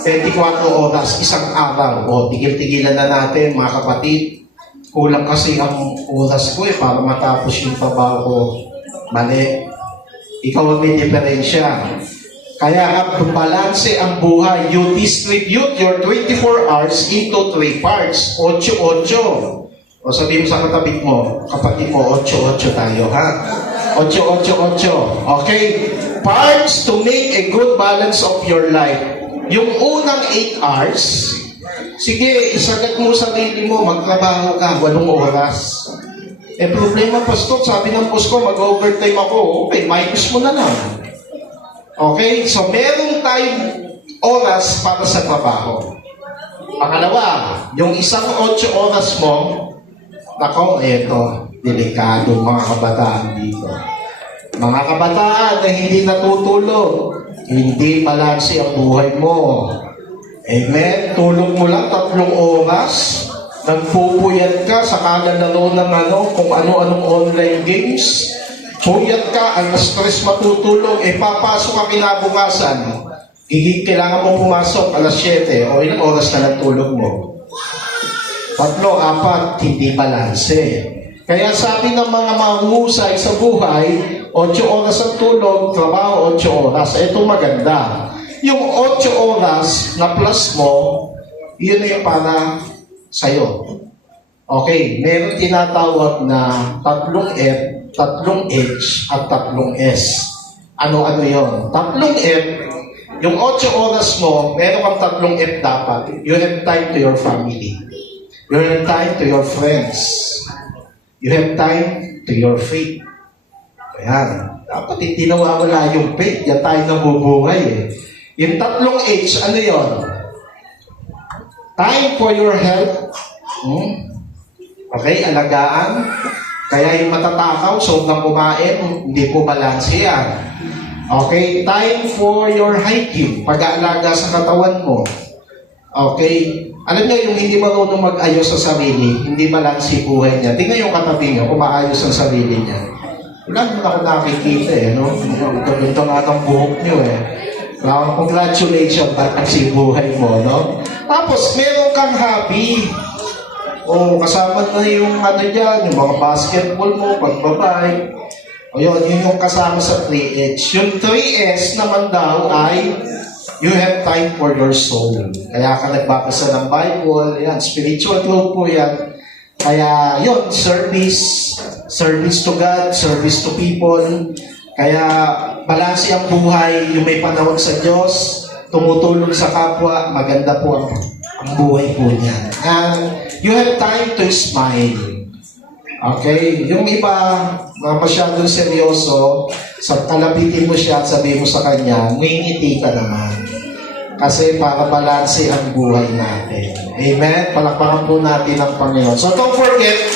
24 oras, isang araw. Tigil-tigilan na natin, mga kapatid. Kulang kasi ang oras ko para matapos yung trabaho ko. Mali. Ikaw ang may diferensya. Kaya balanse ang buhay. You distribute your 24 hours into 3 parts. 8-8. Sabihin mo sa kapatid mo, 8-8 tayo, ha? 8-8-8. Okay? Parts to make a good balance of your life. Yung unang 8 hours, sige, isagat mo sa sarili mo, magtrabaho ka, 8 oras. Eh problema, Pastor, sabi ng boss ko, mag-overtime ako. Okay, minus mo na lang. Okay? So, meron tayong oras para sa trabaho. Pangalawa, yung isang 8 oras mo, nako, eto, delikado mga kabataan dito. Mga kabataan na hindi natutulog, hindi balanse ang buhay mo. Amen? Tulog mo lang 3 oras, nagpupuyat ka sa kalalaro ng kung ano-anong online games, puyat ka, alas 3 matutulog, papasok ka kinabukasan. Kailangan mo pumasok alas 7 o ilang oras na natulog mo. 3, 4, hindi balanse. Kaya sabi ng mga mahusay sa buhay, 8 oras ang tulog, trabaho 8 oras. Ito maganda. Yung 8 oras na plus mo, yun na yung para sa'yo. Okay, meron tinatawag na 3 F, 3 H, at 3 S. Ano-ano yun? 3 F, yung 8 oras mo, meron kang 3 F dapat. You have time to your family. You have time to your friends. You have time to your faith. Ayan. Dapat hindi nawawala yung faith. Yan tayo nabubuhay eh. Yung 3 H, ano yun? Time for your health. Okay, alagaan. Kaya yung matatakaw, sobrang kumain, hindi po balanse yan. Okay, time for your hiking, pag-aalaga sa katawan mo. Okay, alam niyo yung hindi marunong mag-ayos sa sarili, hindi balanse buhay niya. Tingnan yung katabi niyo, kung maayos ang sarili niya. Wala naman ako nakikita no? Ito nga ang buhok niyo Congratulations, balanse buhay mo, no? Tapos, meron kang hobby. Kasama na yung dyan, yung mga basketball mo, pagbabay. Yun yung kasama sa 3H. Yung 3S naman daw ay you have time for your soul. Kaya ka nagbabasa ng Bible, yan, spiritual growth po yan. Kaya yun, service to God, service to people. Kaya balanse ang buhay, yung may panahon sa Diyos, tumutulong sa kapwa, maganda po ang buhay po niya. And you have time to smile. Okay? Yung iba, masyadong seryoso, kalapitin mo siya at sabihin mo sa kanya, ngingiti ka naman. Kasi para balanse ang buhay natin. Amen? Palakpakan po natin ang Panginoon. So don't forget,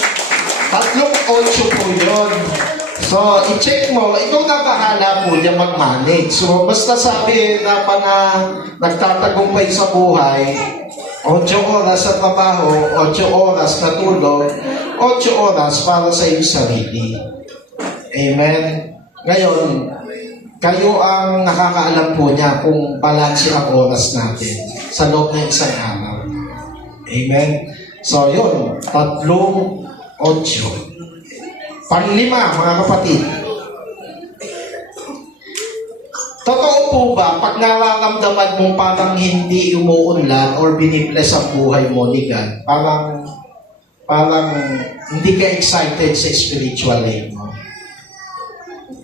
3-8 po yun. So, i-check mo, ikaw na bahala po niya mag-manage. So, basta sabi na nagtatagumpay sa buhay, 8 oras sa trabaho, 8 oras na tulog, 8 oras para sa iyong sarili. Amen? Ngayon, kayo ang nakakaalam po niya kung balanse ang oras natin sa loob ng isang araw. Amen? So, yun, 3, 8. Panglima, mga kapatid. Totoo po ba, pag nararamdaman mong parang hindi umuunlad or binibless ang buhay mo ni God, parang hindi ka excited sa spiritual life mo?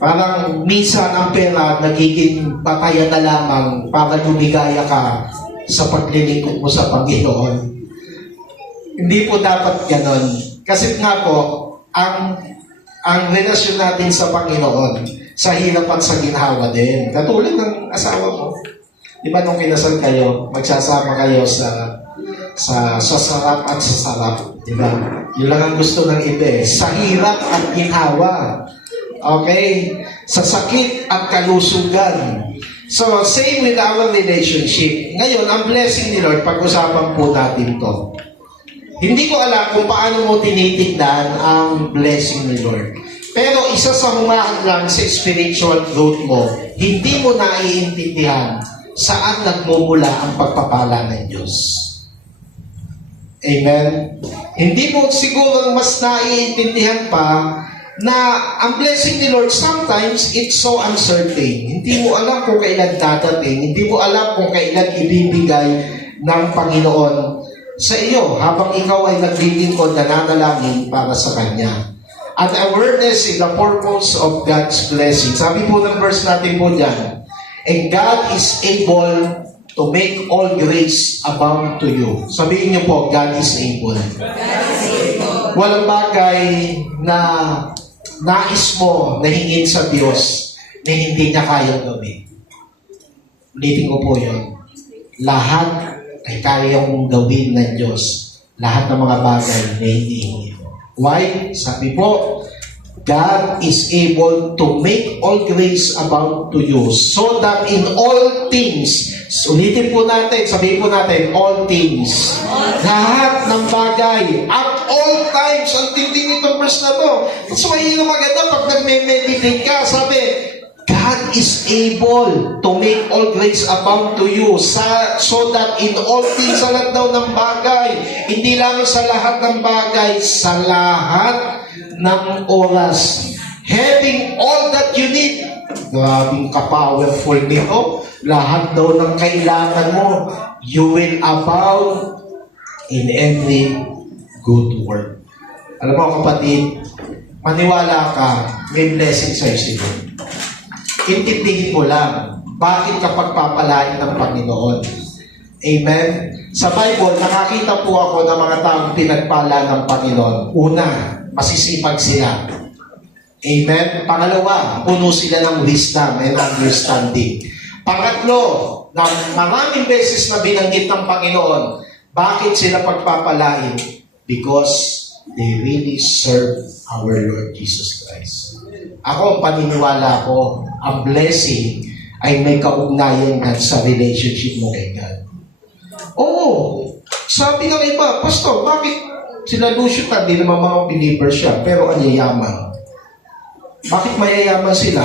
Parang minsan ang pera nagiging batayan na lamang para lumigaya ka sa paglilingkod mo sa Panginoon. Hindi po dapat ganon. Kasi nga po, ang relasyon natin sa Panginoon, sa hirap at sa ginhawa din. Katulad ng asawa mo. Di ba nung kinasal kayo, magsasama kayo sa sarap at sa sarap. Di ba? Yun lang ang gusto ng iba sa hirap at ginhawa. Okay? Sa sakit at kalusugan. So, same with our relationship. Ngayon, ang blessing ni Lord, pag-usapan po natin to. Hindi ko alam kung paano mo tinitignan ang blessing ni Lord. Pero isa sa humahanglang sa spiritual growth mo, hindi mo naiintindihan saan nagmumula ang pagpapala ng Diyos. Amen? Hindi mo siguro mas naiintindihan pa na ang blessing ni Lord, sometimes it's so uncertain. Hindi mo alam kung kailan dadating. Hindi mo alam kung kailan ibibigay ng Panginoon sa iyo habang ikaw ay naglilingkod na nanalangin para sa Kanya. At awareness is the purpose of God's blessing. Sabi po ng verse natin po dyan, and God is able to make all grace abound to you. Sabihin niyo po, God is able. God is able. Walang bagay na nais mo na hingin sa Diyos na hindi niya kayang gawin. Ulitin ko po yun. Lahat ay kaya mong gawin ng Diyos. Lahat ng mga bagay na hindi mo. Why? Sabi po, God is able to make all grace abound to you so that in all things, ulitin po natin, sabihin po natin, all things. Lahat ng bagay, at all times, ang tindi nitong verse na to. That's why yun ang maganda pag nagme-meditate ka, sabi, God is able to make all grace abound to you so that in all things, sa lahat daw ng bagay, hindi lang sa lahat ng bagay, sa lahat ng oras, having all that you need. Grabing ka-powerful nito. Lahat daw ng kailangan mo, you will abound in every good work. Alam mo kapatid, maniwala ka, may blessing sa'yo si Lord. Intindihin mo lang, bakit ka pagpapalain ng Panginoon? Amen? Sa Bible, nakakita po ako ng mga taong pinagpala ng Panginoon. Una, masisipag sila. Amen? Pangalawa, puno sila ng wisdom and understanding. Pangatlo, na maraming beses na binanggit ng Panginoon, bakit sila pagpapalain? Because they really serve our Lord Jesus Christ. Ako, paniniwala ko, ang blessing ay may kaugnayan yan sa relationship mo kay God. Oo, sabi ng iba, Pastor, bakit sila Lucio hindi naman mga believer siya, pero ang yayaman? Bakit mayayaman sila?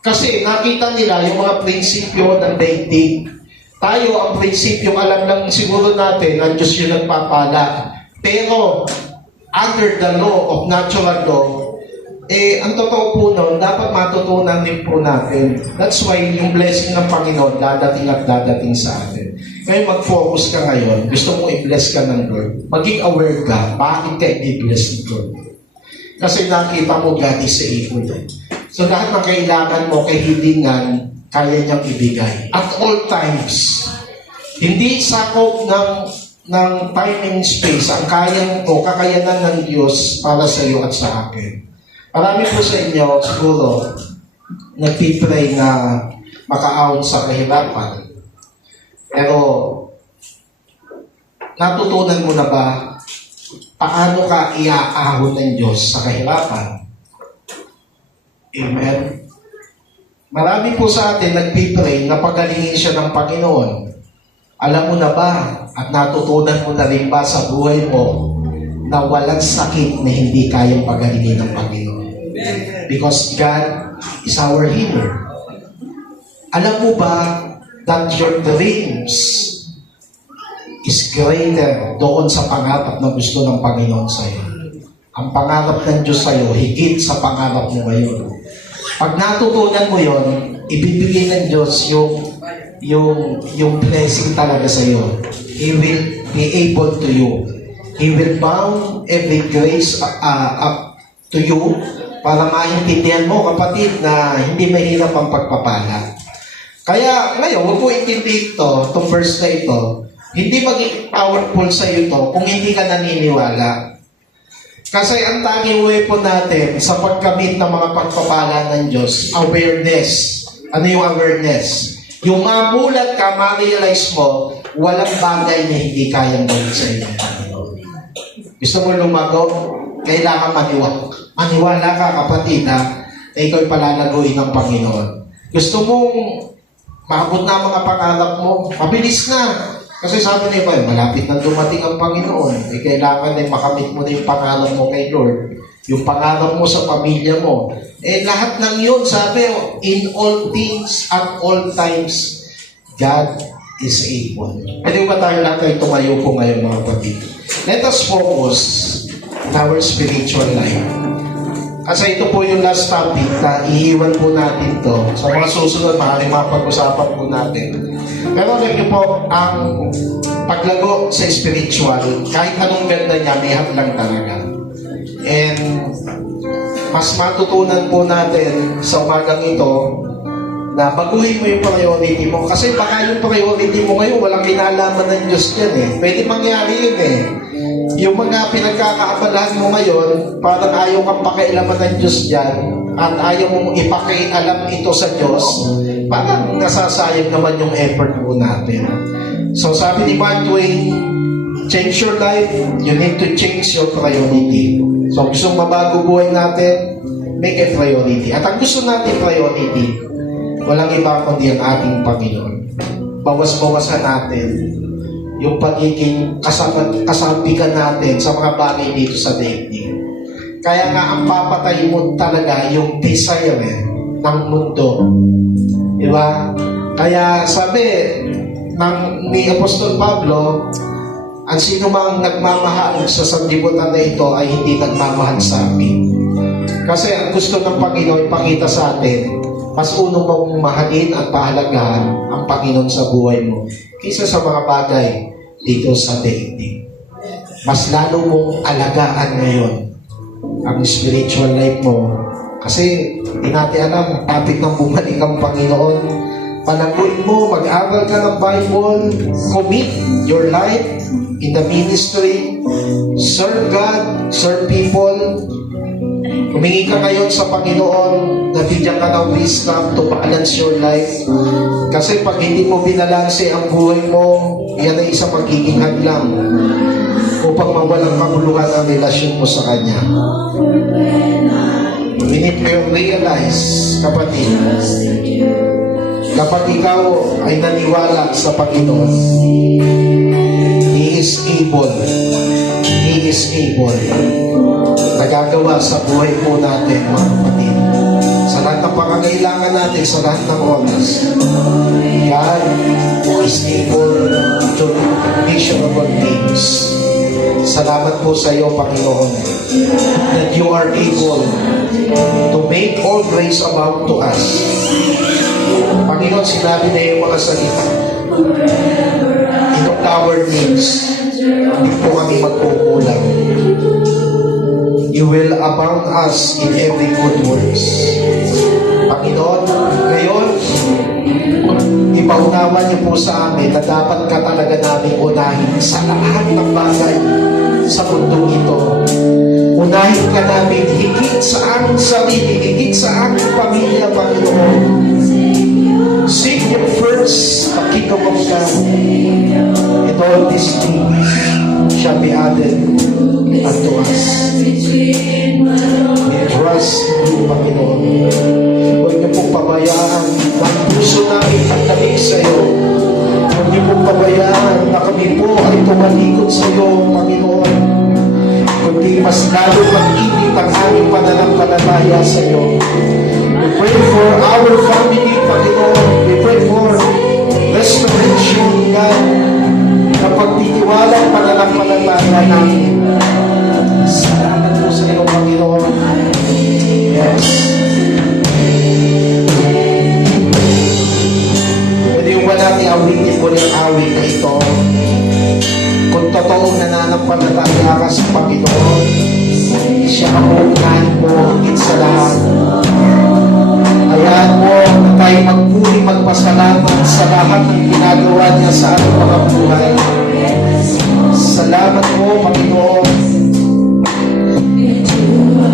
Kasi nakita nila yung mga prinsipyo ng daigdig. Tayo, ang prinsipyo, alam lang siguro natin, ang Diyos yung nagpapala. Pero, under the law of natural law, ang totoo po nun, dapat matutunan din po natin. That's why yung blessing ng Panginoon dadating at dadating sa atin. Ngayon mag-focus ka ngayon, gusto mong i-bless ka ng Lord. Maging aware ka, bakit ka i-bless ng Lord? Kasi nakita mo, God is able. So lahat ng kailangan mo, kahilingan, kaya niyang ibigay. At all times, hindi sakop ng time and space ang kayang o kakayanan ng Diyos para sa iyo at sa akin. Marami po sa inyo, siguro, nagpipray na makaahon sa kahirapan. Pero, natutunan mo na ba paano ka iaahon ng Diyos sa kahirapan? Amen? Marami po sa atin nagpipray na pagalingin siya ng Panginoon. Alam mo na ba at natutunan mo na rin ba sa buhay mo na walang sakit na hindi kayang pagalingin ng Panginoon? Because God is our healer. Alam mo ba that your dreams is greater doon sa pangarap na gusto ng Panginoon sa iyo? Ang pangarap ng Diyos sa iyo, higit sa pangarap mo ngayon. Pag natutunan mo yon, ibibigay ng Diyos yung blessing talaga sa iyo. He will be able to you. He will bound every grace up to you para maintindihan mo, kapatid, na hindi mahirap ang pagpapala. Kaya, ngayon, huwag mo intindihin itong verse na ito, hindi maging powerful sa iyo ito kung hindi ka naniniwala. Kasi ang tanging weapon natin sa pagkamit ng mga pagpapala ng Diyos, awareness. Ano yung awareness? Yung mamulat ka, ma-realize mo, walang bagay na hindi kayang gawin sa inyo. Gusto mo lumago? Kailangan maniwala ka, kapatid, na ikaw'y palalaguin ng Panginoon. Gusto mong maabot na mga pangarap mo, mabilis na. Kasi sabi na iba, malapit na dumating ang Panginoon. Kailangan na makamit mo na yung pangarap mo kay Lord. Yung pangarap mo sa pamilya mo. Lahat ng yun, sabi, in all things, at all times, God is able. Pwede ba tayo lang tayo tumayo po ngayon, mga kapatid? Let us focus in our spiritual life. Kasi ito po yung last topic na iiwan po natin to. Sa mga susunod, maaaring mapag-usapan po natin. Pero alam niyo po, ang paglago sa spiritual, kahit anong ganda niya, may hadlang talaga. And mas matutunan po natin sa umagang ito na baguhin mo yung priority mo. Kasi baka yung priority mo ngayon, walang kinalaman ng Diyos yan eh. Pwede mangyari yun eh. yung mga pinagkakaabalahan mo ngayon, parang ayaw kang pakialaman ng Diyos dyan, at ayaw mong ipakialam ito sa Diyos, parang nasasayang naman yung effort mo natin. So sabi ni Mark Twain, change your life, you need to change your priority. So gusto mabago buhay natin, make a priority. At ang gusto natin priority, walang iba kundi ang ating Panginoon. Bawas-bawasan natin yung pagiging kasabikan natin sa mga bagay dito sa daigdig. Kaya nga ang papatay mo talaga yung desire ng mundo. Di ba? Kaya sabi ni Apostol Pablo, ang sino mang nagmamahal sa sanlibutan na ito ay hindi nagmamahal sa akin. Kasi ang gusto ng Panginoon ipakita sa atin, mas uno mong mahalin at pahalagahan ang Panginoon sa buhay mo kaysa sa mga bagay dito sa daigdig. Mas lalo mong alagaan ngayon ang spiritual life mo. Kasi hindi natin alam, topic ng bumalik ang Panginoon. Panaguin mo, mag-aral ka ng Bible, commit your life in the ministry, serve God, serve people. Humingi ka ngayon sa Panginoon, nabigyan ka ng wisdom to balance your life. Kasi pag hindi mo binalanse ang buhay mo, yan ay isang magiging hadlang upang mawalang kabuluhan ang relasyon mo sa Kanya. We need to realize, kapatid, kapag ikaw ay naniwala sa Panginoon, He is able. He is able. Nagagawa sa buhay po natin, mga kapatid. Sa lahat ng pangangailangan natin, sa lahat ng oras, God is able to do measurable things. Salamat po sa iyo, Panginoon, that you are able to make all grace abound to us. Panginoon, sinabi na yung mga salita. In our needs, hindi po kami magkukulang. You will abound us in every good works. Panginoon, ngayon, ipaunawa niyo po sa amin na dapat ka talaga namin unahin sa lahat ng bagay sa mundong ito. Unahin ka namin higit sa aming sarili, higit sa aming pamilya, Panginoon. Seek you first the kingdom of God, and all these things shall be added unto us. We trust you, Panginoon. Huwag niyo pong pabayaan ang puso namin pagdating sa iyo. Huwag niyo pong pabayaan na kami po ay tumalikod sa iyo, Panginoon. Kundi mas lalo mag-init ang aming pananampalataya sa iyo. We pray for our family, Panginoon. We pray for restoration, God, na pagtitiwala ang pananampalataya namin. Salamat po sa iyo, Panginoon. Yes. Pwede yung ba natin awitin mo yung awit na ito? Kung totoong nananampalataya ka sa Panginoon, siya ang uunahin mo higit sa lahat. Hayaan mo na tayo magpuri, magpasalamat sa lahat ng ginagawa niya sa ating mga buhay. Salamat po, Panginoon. My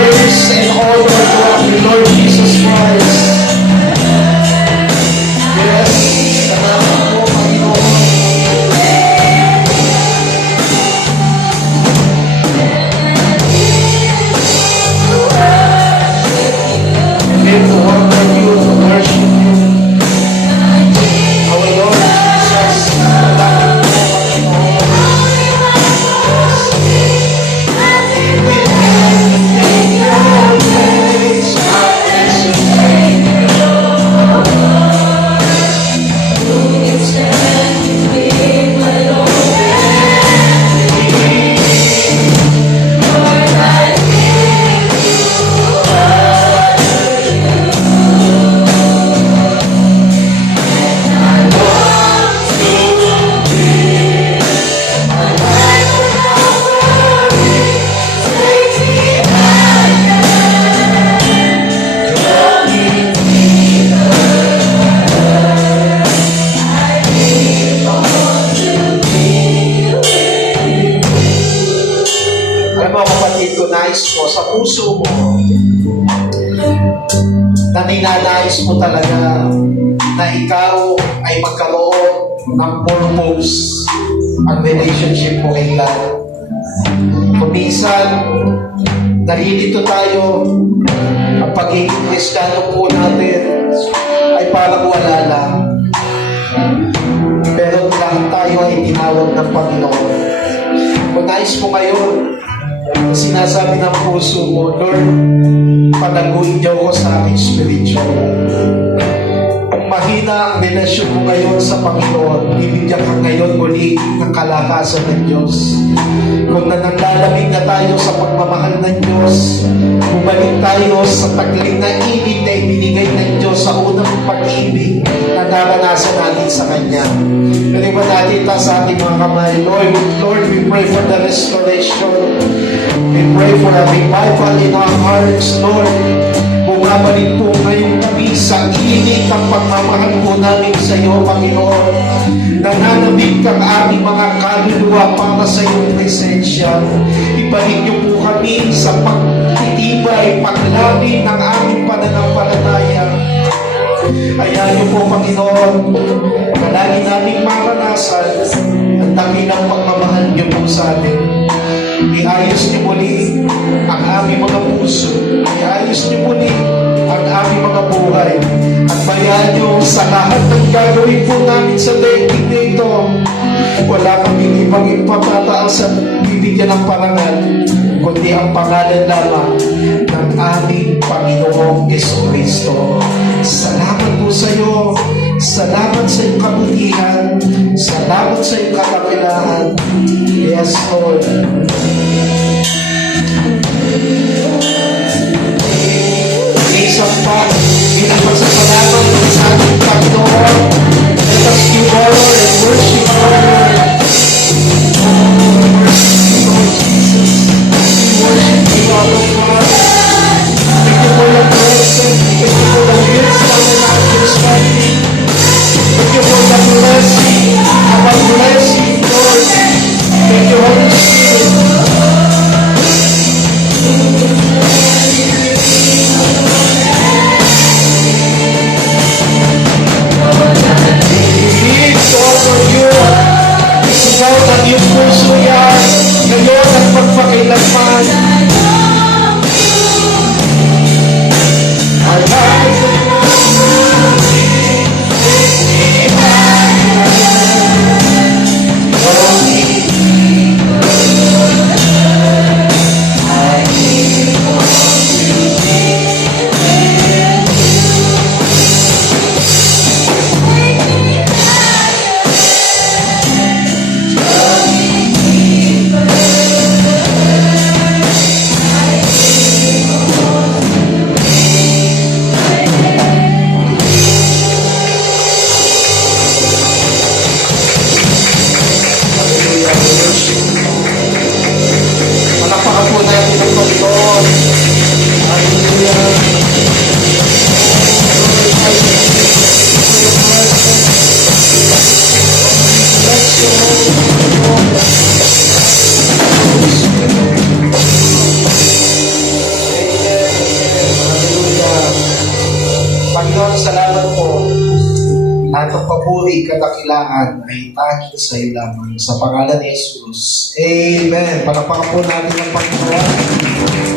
praise and honor to our Lord Jesus Christ. Yes, salamat po, Panginoon. We live to honor you, to worship you. Our Lord Jesus, salamat po, Panginoon. Alam mo kapatid ko, nais mo sa puso mo na ninanais mo talaga na ikaw ay magkaroon ng purpose ang relationship mo kay God. Kung minsan, nalilito tayo, ang pagiging Kristiyano po natin ay parang wala lang. Pero lahat tayo ay tinawag ng Panginoon. Kung nais mo ngayon, na sinasabi ng puso mo, Lord, panaguin niyo ko sa aking spiritual. Kung mahina ang relasyon mo ngayon sa Panginoon, bibigyan ka ngayon muli ng kalakasan ng Diyos. Kung nanlalamig na tayo sa pagmamahal ng Diyos, bumalik tayo sa tagling na init na ibinigay ng Diyos sa unang pag-ibig na naranasan natin sa Kanya. Pwede natin ita sa ating mga kamay. Lord, we pray for the restoration. We pray for a revival in our hearts, Lord. Bumabalik po ngayon kami sa init ng pagmamahal po namin sa iyo, Panginoon. Nananabig kang aming mga kaluluwa para sa iyong presensya. Ibalik niyo po kami sa pagtitibay, paglamin ng aming pananampalataya. Ayaw niyo po, Panginoon, na lagi namin maranasan ang dakilang pagmamahal niyo po sa amin. Iayos niyo muli ang aming mga puso. Iayos niyo muli ang aming mga buhay. At bayaan niyo sa lahat ng gagawin po namin sa daigdig na ito. Wala kaming ibang ipatataas at bibigyan ng parangal, kundi ang pangalan lamang ng aming Panginoong Jesucristo. Salamat po sa iyo. Salamat sa iyong kabutihan. Salamat sa iyong kakapilaan. Yes, Lord. Isang pa, pinapasasalamat sa ating Panginoon. Let us give honor and worship our Lord. Worship you, our God. Thank you for the blessing. Thank you for the wisdom and understanding. Thank you for the blessing, our blessing, Lord. Thank you, Holy Spirit. Panginoon, salamat po. At ang papuri, kadakilaan ay tanging sa iyo lamang. Sa pangalan ni Jesus. Amen. Palakpakan po natin ang Panginoon.